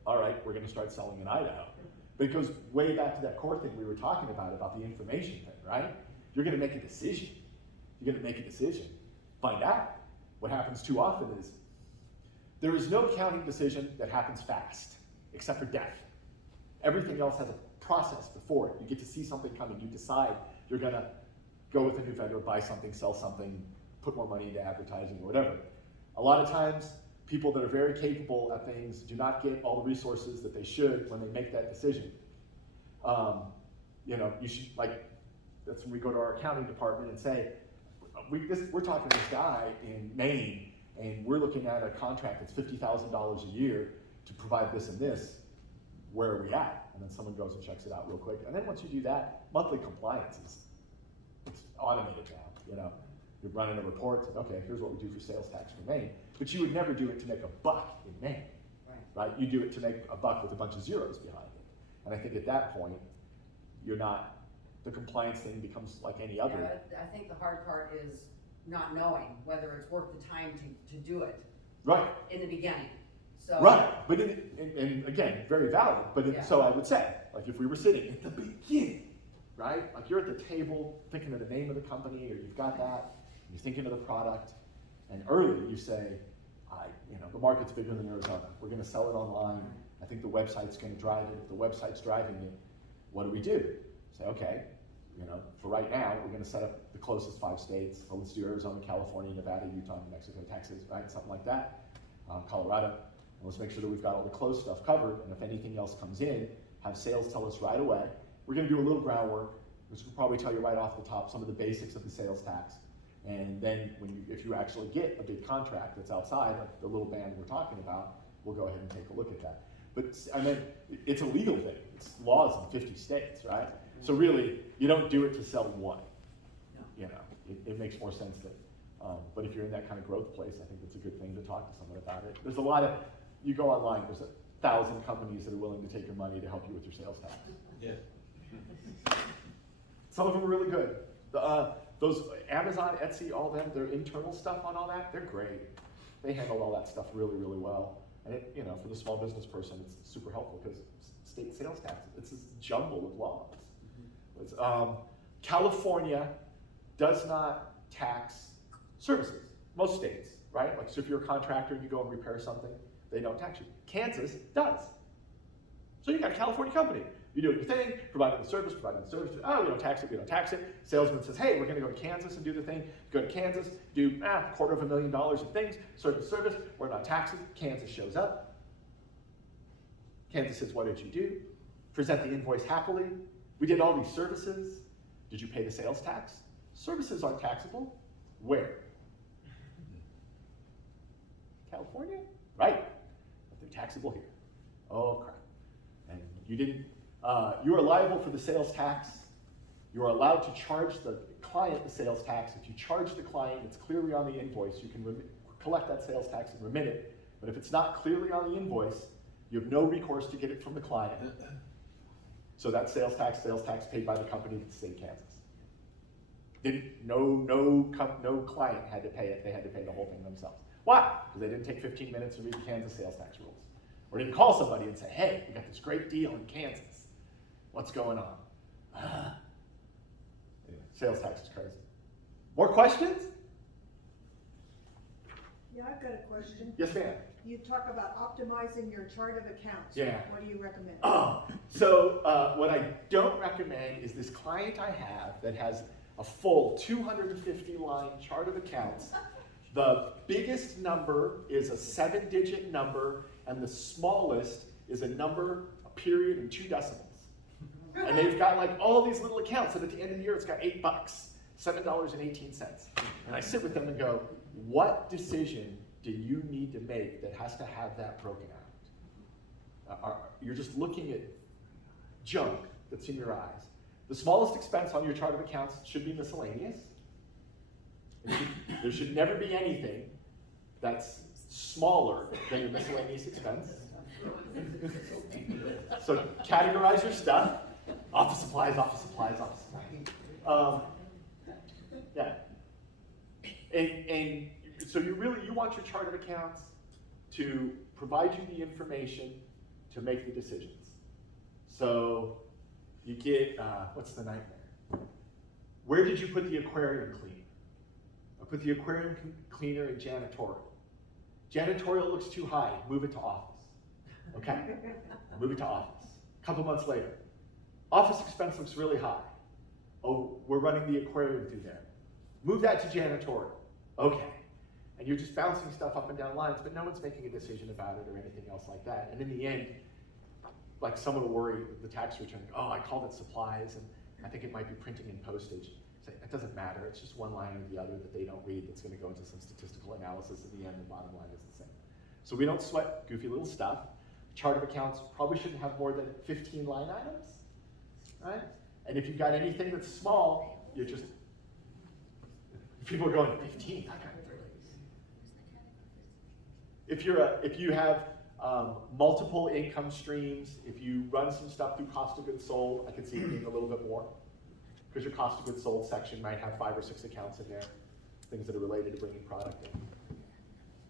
All right, we're gonna start selling in Idaho. But it goes way back to that core thing we were talking about the information thing, right? You're gonna make a decision. You're gonna make a decision. Find out. What happens too often is, there is no accounting decision that happens fast, except for death. Everything else has a process before it. You get to see something coming, you decide you're gonna go with a new vendor, buy something, sell something, put more money into advertising or whatever. A lot of times, people that are very capable at things do not get all the resources that they should when they make that decision. You should, that's when we go to our accounting department and say, we're talking to this guy in Maine, and we're looking at a contract that's $50,000 a year to provide this and this. Where are we at? And then someone goes and checks it out real quick. And then once you do that, monthly compliance it's automated now, You're running a report, saying, okay, here's what we do for sales tax for Maine. But you would never do it to make a buck in Maine, right? You do it to make a buck with a bunch of zeros behind it. And I think at that point, you're not, the compliance thing becomes like any other. Yeah, I think the hard part is not knowing whether it's worth the time to do it Right, in the beginning, so. right, but and again, very valid, but Yeah. so I would say, like if we were sitting at the beginning, right? Like you're at the table thinking of the name of the company, or you've got that, you're thinking of the product, and early you say, the market's bigger than Arizona, we're gonna sell it online, I think the website's gonna drive it, if the website's driving it, what do we do? Say, okay, for right now, we're gonna set up the closest 5 states, so let's do Arizona, California, Nevada, Utah, New Mexico, Texas, right, something like that, Colorado, and let's make sure that we've got all the close stuff covered, and if anything else comes in, have sales tell us right away. We're gonna do a little groundwork, which will probably tell you right off the top some of the basics of the sales tax, and then if you actually get a big contract that's outside, like the little band we're talking about, we'll go ahead and take a look at that. But I mean, it's a legal thing. It's laws in 50 states, right? So really, you don't do it to sell one. It makes more sense that. But if you're in that kind of growth place, I think it's a good thing to talk to someone about it. There's a lot of, you go online, there's 1,000 companies that are willing to take your money to help you with your sales tax. Yeah. Some of them are really good. Those Amazon, Etsy, all them, their internal stuff on all that, they're great. They handle all that stuff really, really well. And it, for the small business person, it's super helpful because state sales tax, it's this jumble of laws. It's, California does not tax services. Most states, right? Like, so if you're a contractor and you go and repair something, they don't tax you. Kansas does. So you got a California company. You do your thing, providing the service, oh, we don't tax it. Salesman says, hey, we're gonna go to Kansas and do the thing. Go to Kansas, do $250,000 in things, service, we're not taxing. Kansas shows up. Kansas says, what did you do? Present the invoice happily. We did all these services. Did you pay the sales tax? Services aren't taxable. Where? California? Right, but they're taxable here. Oh crap. And you didn't, you are liable for the sales tax. You are allowed to charge the client the sales tax. If you charge the client, it's clearly on the invoice, you can collect that sales tax and remit it. But if it's not clearly on the invoice, you have no recourse to get it from the client. So that sales tax paid by the company of the state of Kansas. No client had to pay it, they had to pay the whole thing themselves. Why? Because they didn't take 15 minutes to read the Kansas sales tax rules. Or didn't call somebody and say, hey, we got this great deal in Kansas. What's going on? Anyway, sales tax is crazy. More questions? Yeah, I've got a question. Yes, ma'am. You talk about optimizing your chart of accounts. Yeah. What do you recommend? So what I don't recommend is this client I have that has a full 250-line chart of accounts. The biggest number is a 7-digit number, and the smallest is a number, a period, and 2 decimals. And they've got like all these little accounts, and at the end of the year, it's got $8, $7.18. And I sit with them and go, what decision do you need to make that has to have that broken out? You're just looking at junk that's in your eyes. The smallest expense on your chart of accounts should be miscellaneous. There should never be anything that's smaller than your miscellaneous expense. So categorize your stuff. Office supplies. Yeah. And so you want your chart of accounts to provide you the information to make the decisions. So you get, what's the nightmare? Where did you put the aquarium cleaner? I put the aquarium cleaner in janitorial. Janitorial looks too high, move it to office. Okay? Move it to office. A couple months later, office expense looks really high. Oh, we're running the aquarium through there. Move that to janitorial. Okay. And you're just bouncing stuff up and down lines, but no one's making a decision about it or anything else like that. And in the end, like someone will worry the tax return, oh, I called it supplies, and I think it might be printing and postage. Say, it doesn't matter, it's just one line or the other that they don't read that's gonna go into some statistical analysis. In the end, the bottom line is the same. So we don't sweat goofy little stuff. Chart of accounts probably shouldn't have more than 15 line items, right? And if you've got anything that's small, you're just People are going, 15, I got 30. If you have multiple income streams, if you run some stuff through cost of goods sold, I can see it being a little bit more. Because your cost of goods sold section might have 5 or 6 accounts in there, things that are related to bringing product in.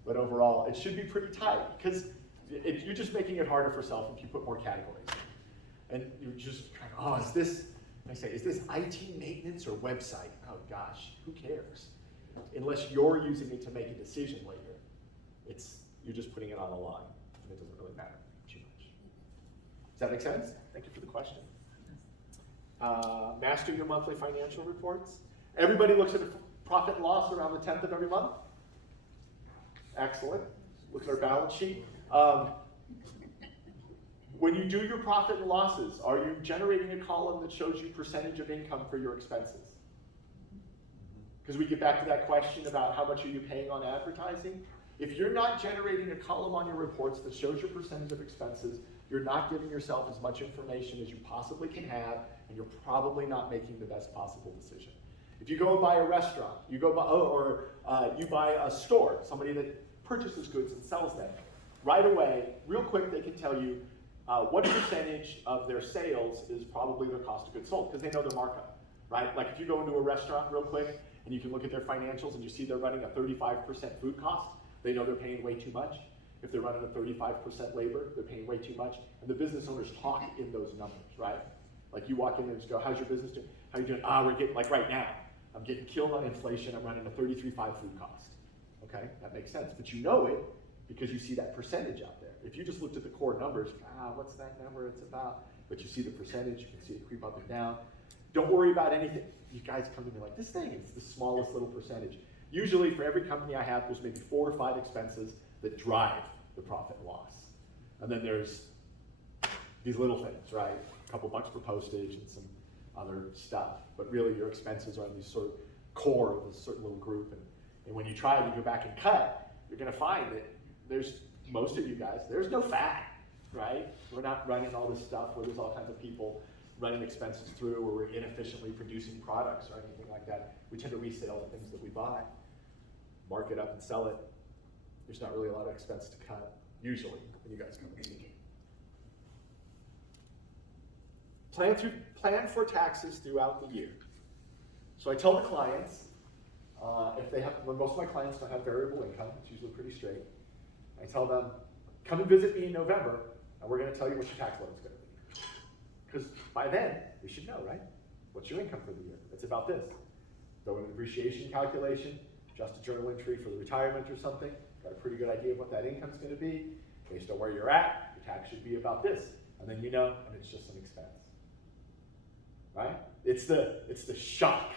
But overall, it should be pretty tight, because you're just making it harder for yourself if you put more categories in. And you're just kind of, is this IT maintenance or website? Oh gosh, who cares? Unless you're using it to make a decision later, you're just putting it on the line, and it doesn't really matter too much. Does that make sense? Thank you for the question. Master your monthly financial reports. Everybody looks at the profit and loss around the 10th of every month. Excellent. Look at our balance sheet. When you do your profit and losses, are you generating a column that shows you percentage of income for your expenses? Because we get back to that question about how much are you paying on advertising. If you're not generating a column on your reports that shows your percentage of expenses, you're not giving yourself as much information as you possibly can have, and you're probably not making the best possible decision. If you go and buy a restaurant, you buy a store, somebody that purchases goods and sells them, right away, real quick, they can tell you what percentage of their sales is probably their cost of goods sold, because they know their markup, right? Like if you go into a restaurant real quick, and you can look at their financials and you see they're running a 35% food cost, they know they're paying way too much. If they're running a 35% labor, they're paying way too much. And the business owners talk in those numbers, right? Like you walk in there and just go, how's your business doing? How are you doing? We're getting, like right now, I'm getting killed on inflation. I'm running a 33.5 food cost. Okay, that makes sense. But you know it because you see that percentage out there. If you just looked at the core numbers, what's that number? It's about, but you see the percentage, you can see it creep up and down. Don't worry about anything. You guys come to me like, this thing is the smallest little percentage. Usually for every company I have, there's maybe 4 or 5 expenses that drive the profit and loss. And then there's these little things, right? A couple bucks for postage and some other stuff. But really your expenses are in these sort of core of a certain little group. And when you try to go back and cut, you're gonna find that most of you guys, there's no fat, right? We're not running all this stuff where there's all kinds of people running expenses through, or we're inefficiently producing products or anything like that. We tend to resell the things that we buy, mark it up and sell it. There's not really a lot of expense to cut, usually, when you guys come to me. Plan for taxes throughout the year. So I tell the clients, when most of my clients don't have variable income, it's usually pretty straight, I tell them, come and visit me in November, and we're gonna tell you what your tax load is gonna be. Because by then, we should know, right? What's your income for the year? It's about this. Throw in a depreciation calculation, just a journal entry for the retirement or something, got a pretty good idea of what that income's gonna be. Based on where you're at, your tax should be about this. And then you know, and it's just an expense. Right? It's the shock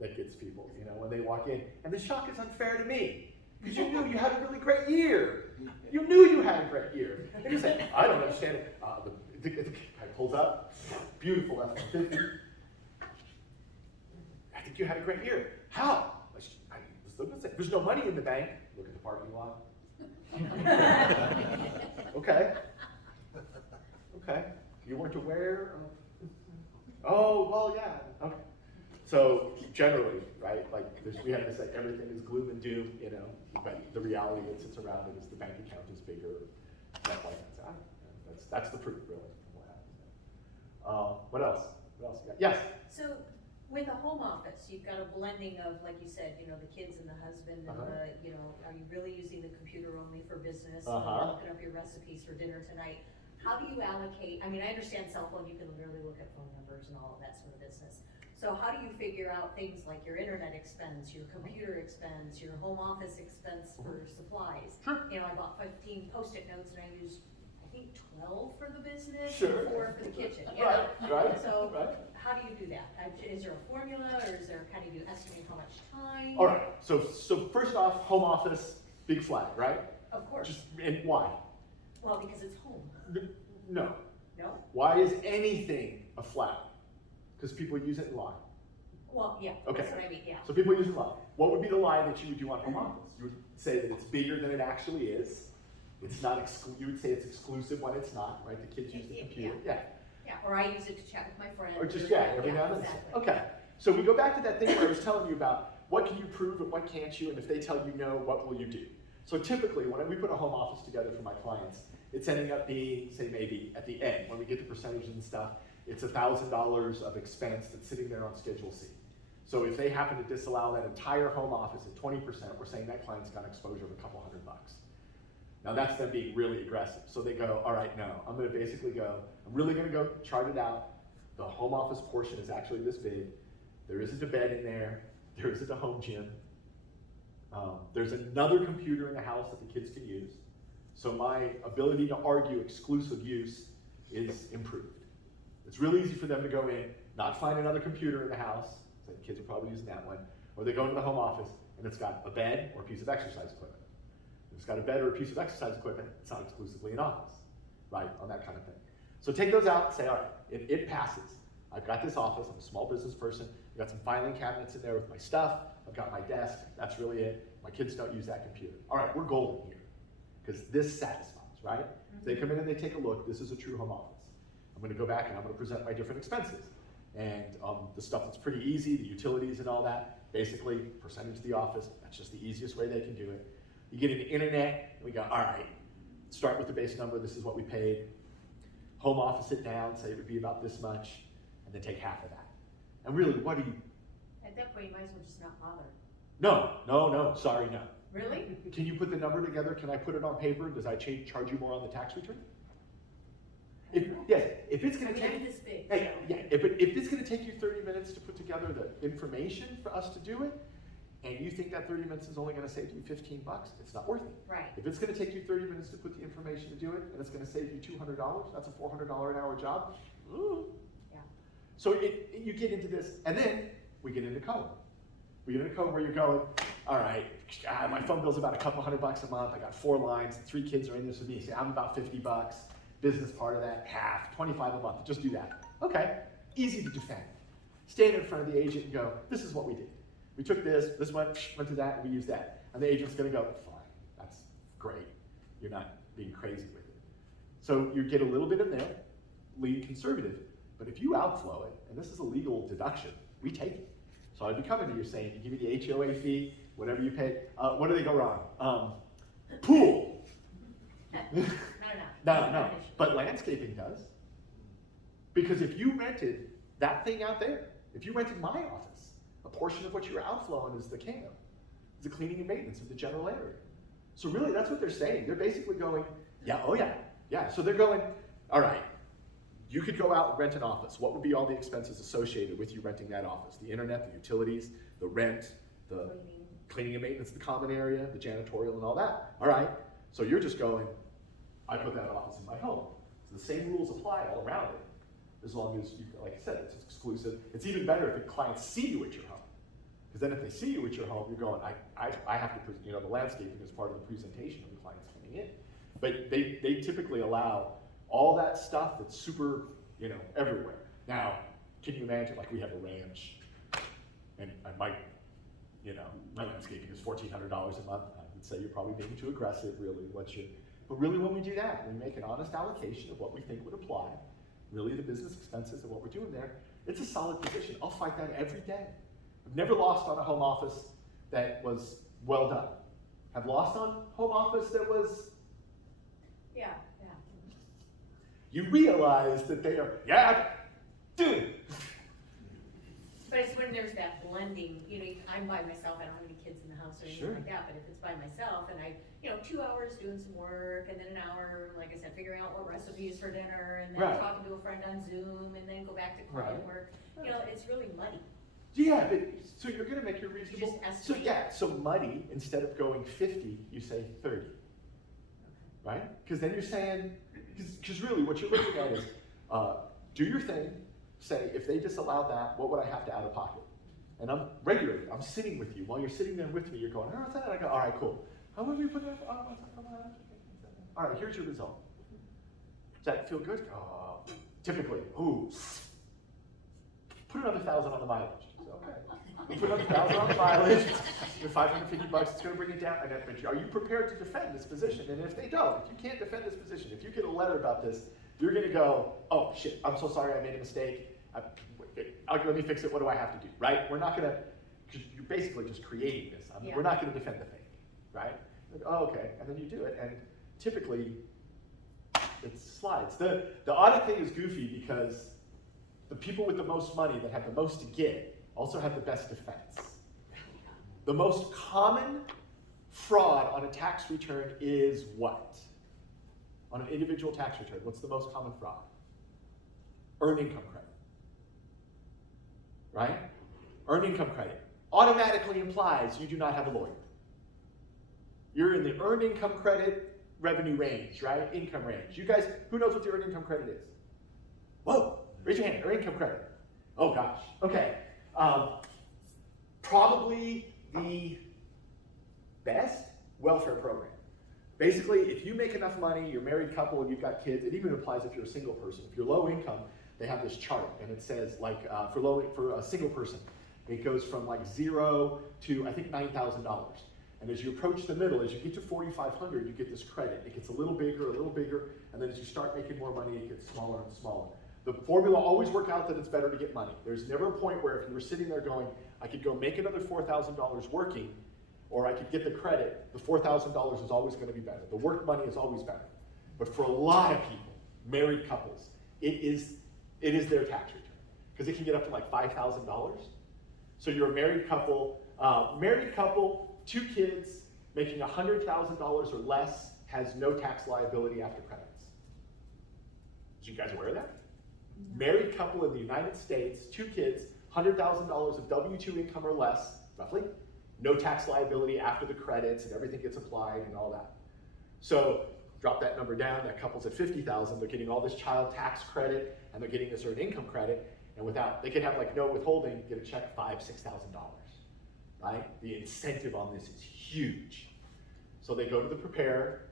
that gets people, when they walk in. And the shock is unfair to me, because you knew you had a really great year. You knew you had a great year. And you say, I don't understand it. The guy pulls up, beautiful F-150. I think you had a great year. How? I was still gonna say, there's no money in the bank. Look at the parking lot. Okay. You weren't aware of, oh, well, yeah, okay. So generally, right, like we have to say everything is gloom and doom, but the reality that sits around it is the bank account is bigger, stuff like that. That's the proof, really, of what happens there. What else? What else you got? Yes? So with a home office, you've got a blending of, like you said, the kids and the husband and the, are you really using the computer only for business? And you're looking up your recipes for dinner tonight. How do you allocate, I understand cell phone, you can literally look at phone numbers and all of that sort of business. So how do you figure out things like your internet expense, your computer expense, your home office expense for supplies? Sure. I bought 15 Post-it notes and I used, I think 12 for the business Sure. and 4 for the kitchen. Right. So right. how do you do that? Is there a formula, or is there kind of, you estimate how much time? All right, so first off, home office, big flag, right? Of course. And why? Well, because it's home. No. No? Why is anything a flag? Because people use it and lie. Well, yeah, Okay. that's what I mean, yeah. So people use it and lie. What would be the lie that you would do on home office? You would say that it's bigger than it actually is. It's not you would say it's exclusive when it's not, right? The kids use the computer. Yeah. Yeah, or I use it to chat with my friends. Or just, every yeah, now and then. exactly. Okay. So we go back to that thing where I was telling you about what can you prove and what can't you, and if they tell you no, what will you do? So typically, when we put a home office together for my clients, it's ending up being, say maybe at the end, when we get the percentages and stuff, it's $1,000 of expense that's sitting there on Schedule C. So if they happen to disallow that entire home office at 20%, we're saying that client's got exposure of a couple $100. Now that's them being really aggressive. So they go, all right, no, I'm gonna basically go, I'm really gonna go chart it out. The home office portion is actually this big. There isn't a bed in there. There isn't a home gym. There's another computer in the house that the kids can use. So my ability to argue exclusive use is improved. It's really easy for them to go in, not find another computer in the house, so the kids are probably using that one, or they go into the home office and it's got a bed or a piece of exercise equipment. If it's got a bed or a piece of exercise equipment, it's not exclusively an office, right, on that kind of thing. So take those out and say, all right, it passes. I've got this office, I'm a small business person, I've got some filing cabinets in there with my stuff, I've got my desk, that's really it. My kids don't use that computer. All right, we're golden here, because this satisfies, right? If they come in and they take a look, this is a true home office. I'm gonna go back and I'm gonna present my different expenses. And the stuff that's pretty easy, the utilities and all that, basically percentage of the office, that's just the easiest way they can do it. You get into internet, and we go, all right, start with the base number, this is what we paid. Home office it down, say it would be about this much, and then take half of that. And really, what do you? At that point, you might as well just not bother. No, sorry, no. Really? Can you put the number together? Can I put it on paper? Does I charge you more on the tax return? If it's gonna take, I'm this big. hey, yeah, if it's gonna take you 30 minutes to put together the information for us to do it, and you think that 30 minutes is only gonna save you $15, it's not worth it. Right. If it's gonna take you 30 minutes to put the information to do it, and it's gonna save you $200, that's a $400 an hour job. Ooh. Yeah. So you get into this, and then we get into code. We get into code where you're going, all right, my phone bill's about a couple $100 a month. I got 4 lines, 3 kids are in this with me. So I'm about $50. Business part of that, half, 25 a month. Just do that. Okay, easy to defend. Stand in front of the agent and go, this is what we did. We took this went to that, and we used that. And the agent's gonna go, fine, that's great. You're not being crazy with it. So you get a little bit in there, lean conservative. But if you outflow it, and this is a legal deduction, we take it. So I'd be coming to you saying, you give me the HOA fee, whatever you pay. What do they go wrong? Pool. No. But landscaping does. Because if you rented that thing out there, if you rented my office, a portion of what you're outflowing is the CAM, is the cleaning and maintenance of the general area. So really, that's what they're saying. They're basically going, yeah. So they're going, all right, you could go out and rent an office. What would be all the expenses associated with you renting that office? The internet, the utilities, the rent, the cleaning and maintenance of the common area, the janitorial and all that. All right, so you're just going, I put that office in my home. So the same rules apply all around it. As long as, like I said, it's exclusive. It's even better if the clients see you at your home. Because then if they see you at your home, you're going, I have to, the landscaping is part of the presentation of the clients coming in. But they typically allow all that stuff that's super, everywhere. Now, can you imagine, like we have a ranch, and my landscaping is $1,400 a month. I would say you're probably being too aggressive, really, but really when we do that, we make an honest allocation of what we think would apply, really the business expenses and what we're doing there, it's a solid position. I'll fight that every day. I've never lost on a home office that was well done. I've lost on home office that was, Yeah. you realize that they are, dude. But it's when there's that blending, I'm by myself, I don't have any kids in the house or anything Sure. like that, but if it's by myself and I, 2 hours doing some work and then an hour, like I said, figuring out what recipes for dinner and then Right. talking to a friend on Zoom and then go back to client Right. work, it's really muddy. Yeah, but so you're gonna make your reasonable, just so estimate. so muddy, instead of going 50, you say 30. Right? Because then you're saying, because really what you're looking at is, do your thing, say, if they disallowed that, what would I have to out of pocket? And I'm regularly, I'm sitting with you. While you're sitting there with me, you're going, what's that? And I go, all right, cool. How much are you putting up? All right, here's your result. Does that feel good? Typically, put another 1,000 on the mileage. Okay. You put another 1,000 on the mileage, you're $550, it's gonna bring it down. Are you prepared to defend this position? And if they don't, if you can't defend this position, if you get a letter about this, you're gonna go, oh shit, I'm so sorry I made a mistake. Let me fix it, what do I have to do, right? We're not gonna, because you're basically just creating this. I mean, Yeah. we're not gonna defend the fake, right? Like, oh, okay, and then you do it, and typically, it slides. The audit thing is goofy because the people with the most money that have the most to get also have the best defense. The most common fraud on a tax return is what? On an individual tax return, what's the most common fraud? Earned income credit. Right? Earned income credit automatically implies you do not have a lawyer. You're in the earned income credit revenue range, right? Income range. You guys, who knows what the earned income credit is? Whoa, raise your hand, earned income credit. Oh gosh, okay. Probably the best welfare program. Basically, if you make enough money, you're a married couple and you've got kids, it even applies if you're a single person. If you're low income, they have this chart and it says like for a single person, it goes from like 0 to I think $9,000. And as you approach the middle, as you get to 4,500, you get this credit. It gets a little bigger, and then as you start making more money, it gets smaller and smaller. The formula always works out that it's better to get money. There's never a point where if you were sitting there going, I could go make another $4,000 working, or I could get the credit, the $4,000 is always going to be better. The work money is always better. But for a lot of people, married couples, it is their tax return. Because it can get up to like $5,000. So you're a married couple, 2 kids, making $100,000 or less, has no tax liability after credits. Is you guys aware of that? Married couple in the United States, 2 kids, $100,000 of W-2 income or less, roughly, no tax liability after the credits and everything gets applied and all that. So drop that number down, that couple's at $50,000, they're getting all this child tax credit and they're getting this earned income credit, and they can have like no withholding, get a check $5,000, $6,000, right? The incentive on this is huge. So they go to the preparer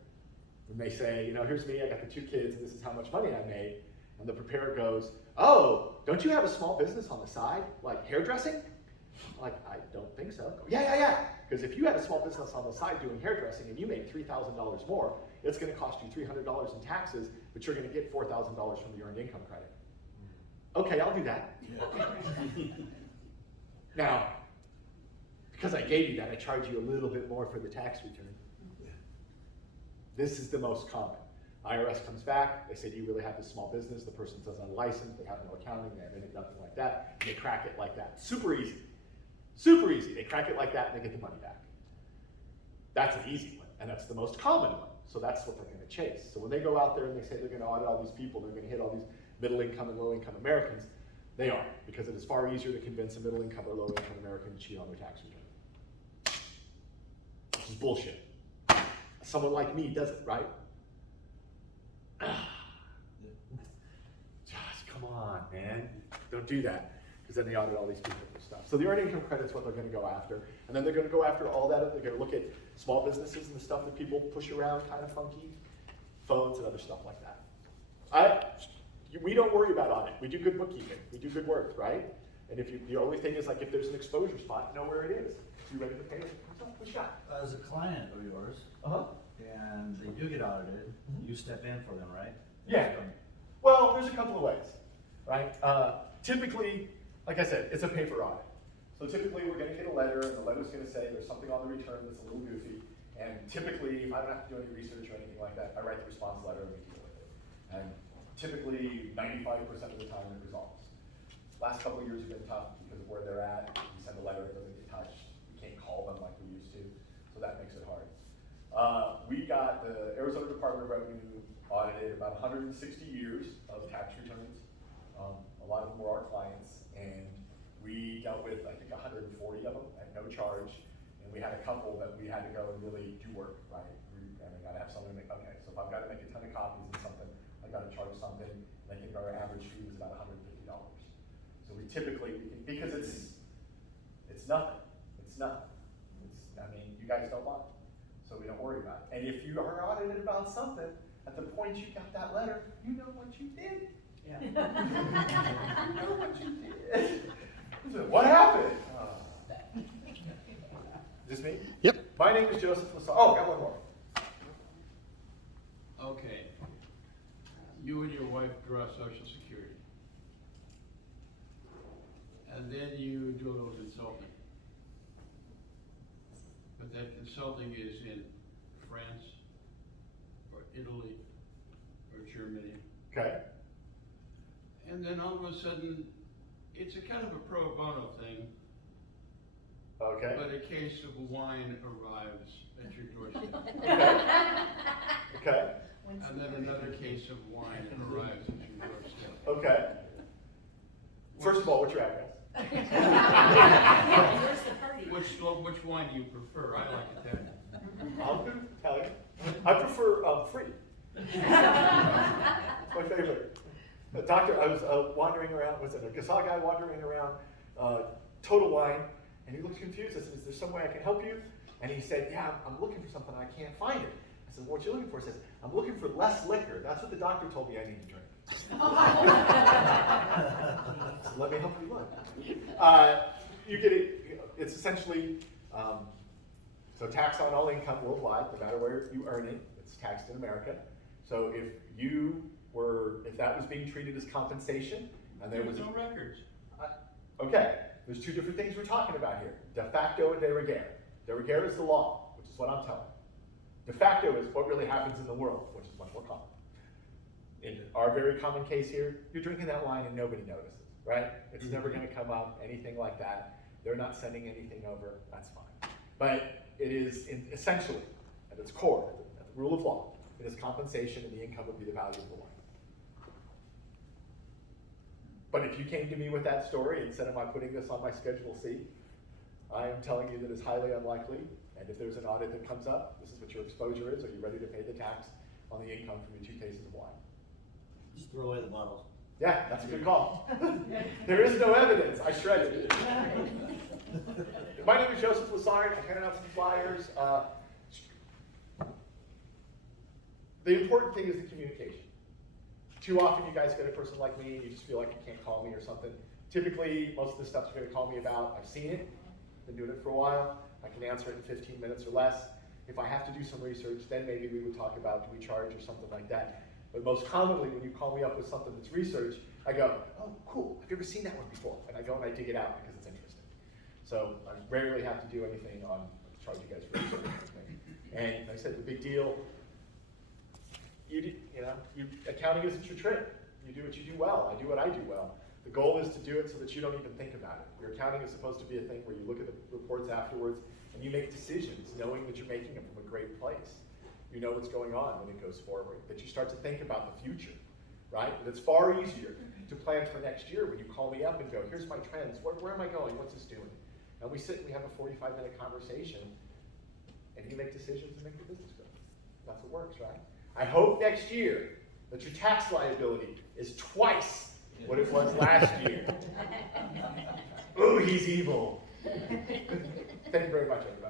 and they say, you know, here's me, I got the 2 kids and this is how much money I made. And the preparer goes, oh, don't you have a small business on the side, like hairdressing? I'm like, I don't think so. Yeah. Because if you had a small business on the side doing hairdressing and you made $3,000 more, it's going to cost you $300 in taxes, but you're going to get $4,000 from the earned income credit. Okay, I'll do that. Now, because I gave you that, I charge you a little bit more for the tax return. This is the most common. IRS comes back, they say, do you really have this small business? The person says, I'm licensed, they have no accounting, they have nothing like that, and they crack it like that. Super easy. Super easy. They crack it like that and they get the money back. That's an easy one, and that's the most common one. So that's what they're going to chase. So when they go out there and they say they're going to audit all these people, they're going to hit all these middle income and low income Americans, they are, because it is far easier to convince a middle income or low income American to cheat on their tax return. Which is bullshit. Someone like me does it, right? Just come on, man. Don't do that. Because then they audit all these people and stuff. So the earned income credit's what they're going to go after. And then they're going to go after all that. They're going to look at small businesses and the stuff that people push around kind of funky, phones and other stuff like that. We don't worry about audit. We do good bookkeeping. We do good work, right? And if the only thing is like if there's an exposure spot, know where it is. If you're ready to pay it, what you got? As a client of yours, and they do get audited, you step in for them, right? Yeah. Well, there's a couple of ways, right? Typically, like I said, it's a paper audit. So typically we're going to get a letter, and the letter's going to say there's something on the return that's a little goofy. And typically, if I don't have to do any research or anything like that, I write the response letter and we deal with it. And typically, 95% of the time it resolves. Last couple of years have been tough because of where they're at. We send a letter, it doesn't get touched. We can't call them like we used to, so that makes it hard. We got the Arizona Department of Revenue audited about 160 years of tax returns. A lot of them were our clients, and we dealt with, I think, 140 of them at no charge. And we had a couple that we had to go and really do work, right? And we got to have someone make, okay, so if I've got to make a ton of copies of something, I've got to charge something. And I think our average fee was about $150. So we typically, because it's nothing. It's nothing. I mean, you guys don't mind. So we don't worry about it. And if you are audited about something, at the point you got that letter, you know what you did. Yeah. You know what you did. What happened? Is this me? Yep. My name is Joseph Lessard. Oh, got one more. Okay. You and your wife draw Social Security. And then you do a little consulting. that consulting is in France or Italy or Germany. Okay, And then all of a sudden, it's a kind of a pro bono thing, okay, but a case of wine arrives at your doorstep. okay, And then another case of wine arrives at your doorstep. okay. First of all, what's your address? Where's the party? Which wine do you prefer? I like Italian. I'll do Italian. I prefer free. It's my favorite. Doctor, I was wandering around, was it a Gasa guy wandering around Total Wine, and he looked confused. I said, is there some way I can help you? And he said, yeah, I'm looking for something, I can't find it. I said, what you looking for? He says, I'm looking for less liquor. That's what the doctor told me I need to drink. So let me help you look. You get it, it's essentially, so tax on all income worldwide, no matter where you earn it, it's taxed in America. So if that was being treated as compensation, and there was no records. Okay, there's two different things we're talking about here. De facto and de rigueur. De rigueur is the law, which is what I'm telling you. De facto is what really happens in the world, which is much more common. In our very common case here, you're drinking that wine and nobody notices, right? It's never gonna come up, anything like that. They're not sending anything over, that's fine. But it is essentially, at its core, at the rule of law, it is compensation and the income would be the value of the wine. But if you came to me with that story and said, am I putting this on my Schedule C? I am telling you that it's highly unlikely, and if there's an audit that comes up, this is what your exposure is, are you ready to pay the tax on the income from your 2 cases of wine? Just throw away the bottles. Yeah, that's a good call. There is no evidence, I shredded it. My name is Joseph Lessard, I'm handing out some flyers. The important thing is the communication. Too often you guys get a person like me and you just feel like you can't call me or something. Typically, most of the stuff you're gonna call me about, I've seen it, been doing it for a while, I can answer it in 15 minutes or less. If I have to do some research, then maybe we would talk about do we charge or something like that. But most commonly, when you call me up with something that's research, I go, oh, cool, I've never seen that one before. And I go and I dig it out because it's interesting. So I rarely have to do anything on charge you guys for research or anything. And like I said, the big deal, accounting isn't your trick. You do what you do well. I do what I do well. The goal is to do it so that you don't even think about it. Your accounting is supposed to be a thing where you look at the reports afterwards and you make decisions knowing that you're making them from a great place. You know what's going on when it goes forward, that you start to think about the future, right? And it's far easier to plan for next year when you call me up and go, here's my trends, where am I going, what's this doing? And we sit and we have a 45-minute conversation and you make decisions and make the business go. That's what works, right? I hope next year that your tax liability is twice what it was last year. Ooh, he's evil. Thank you very much, everybody.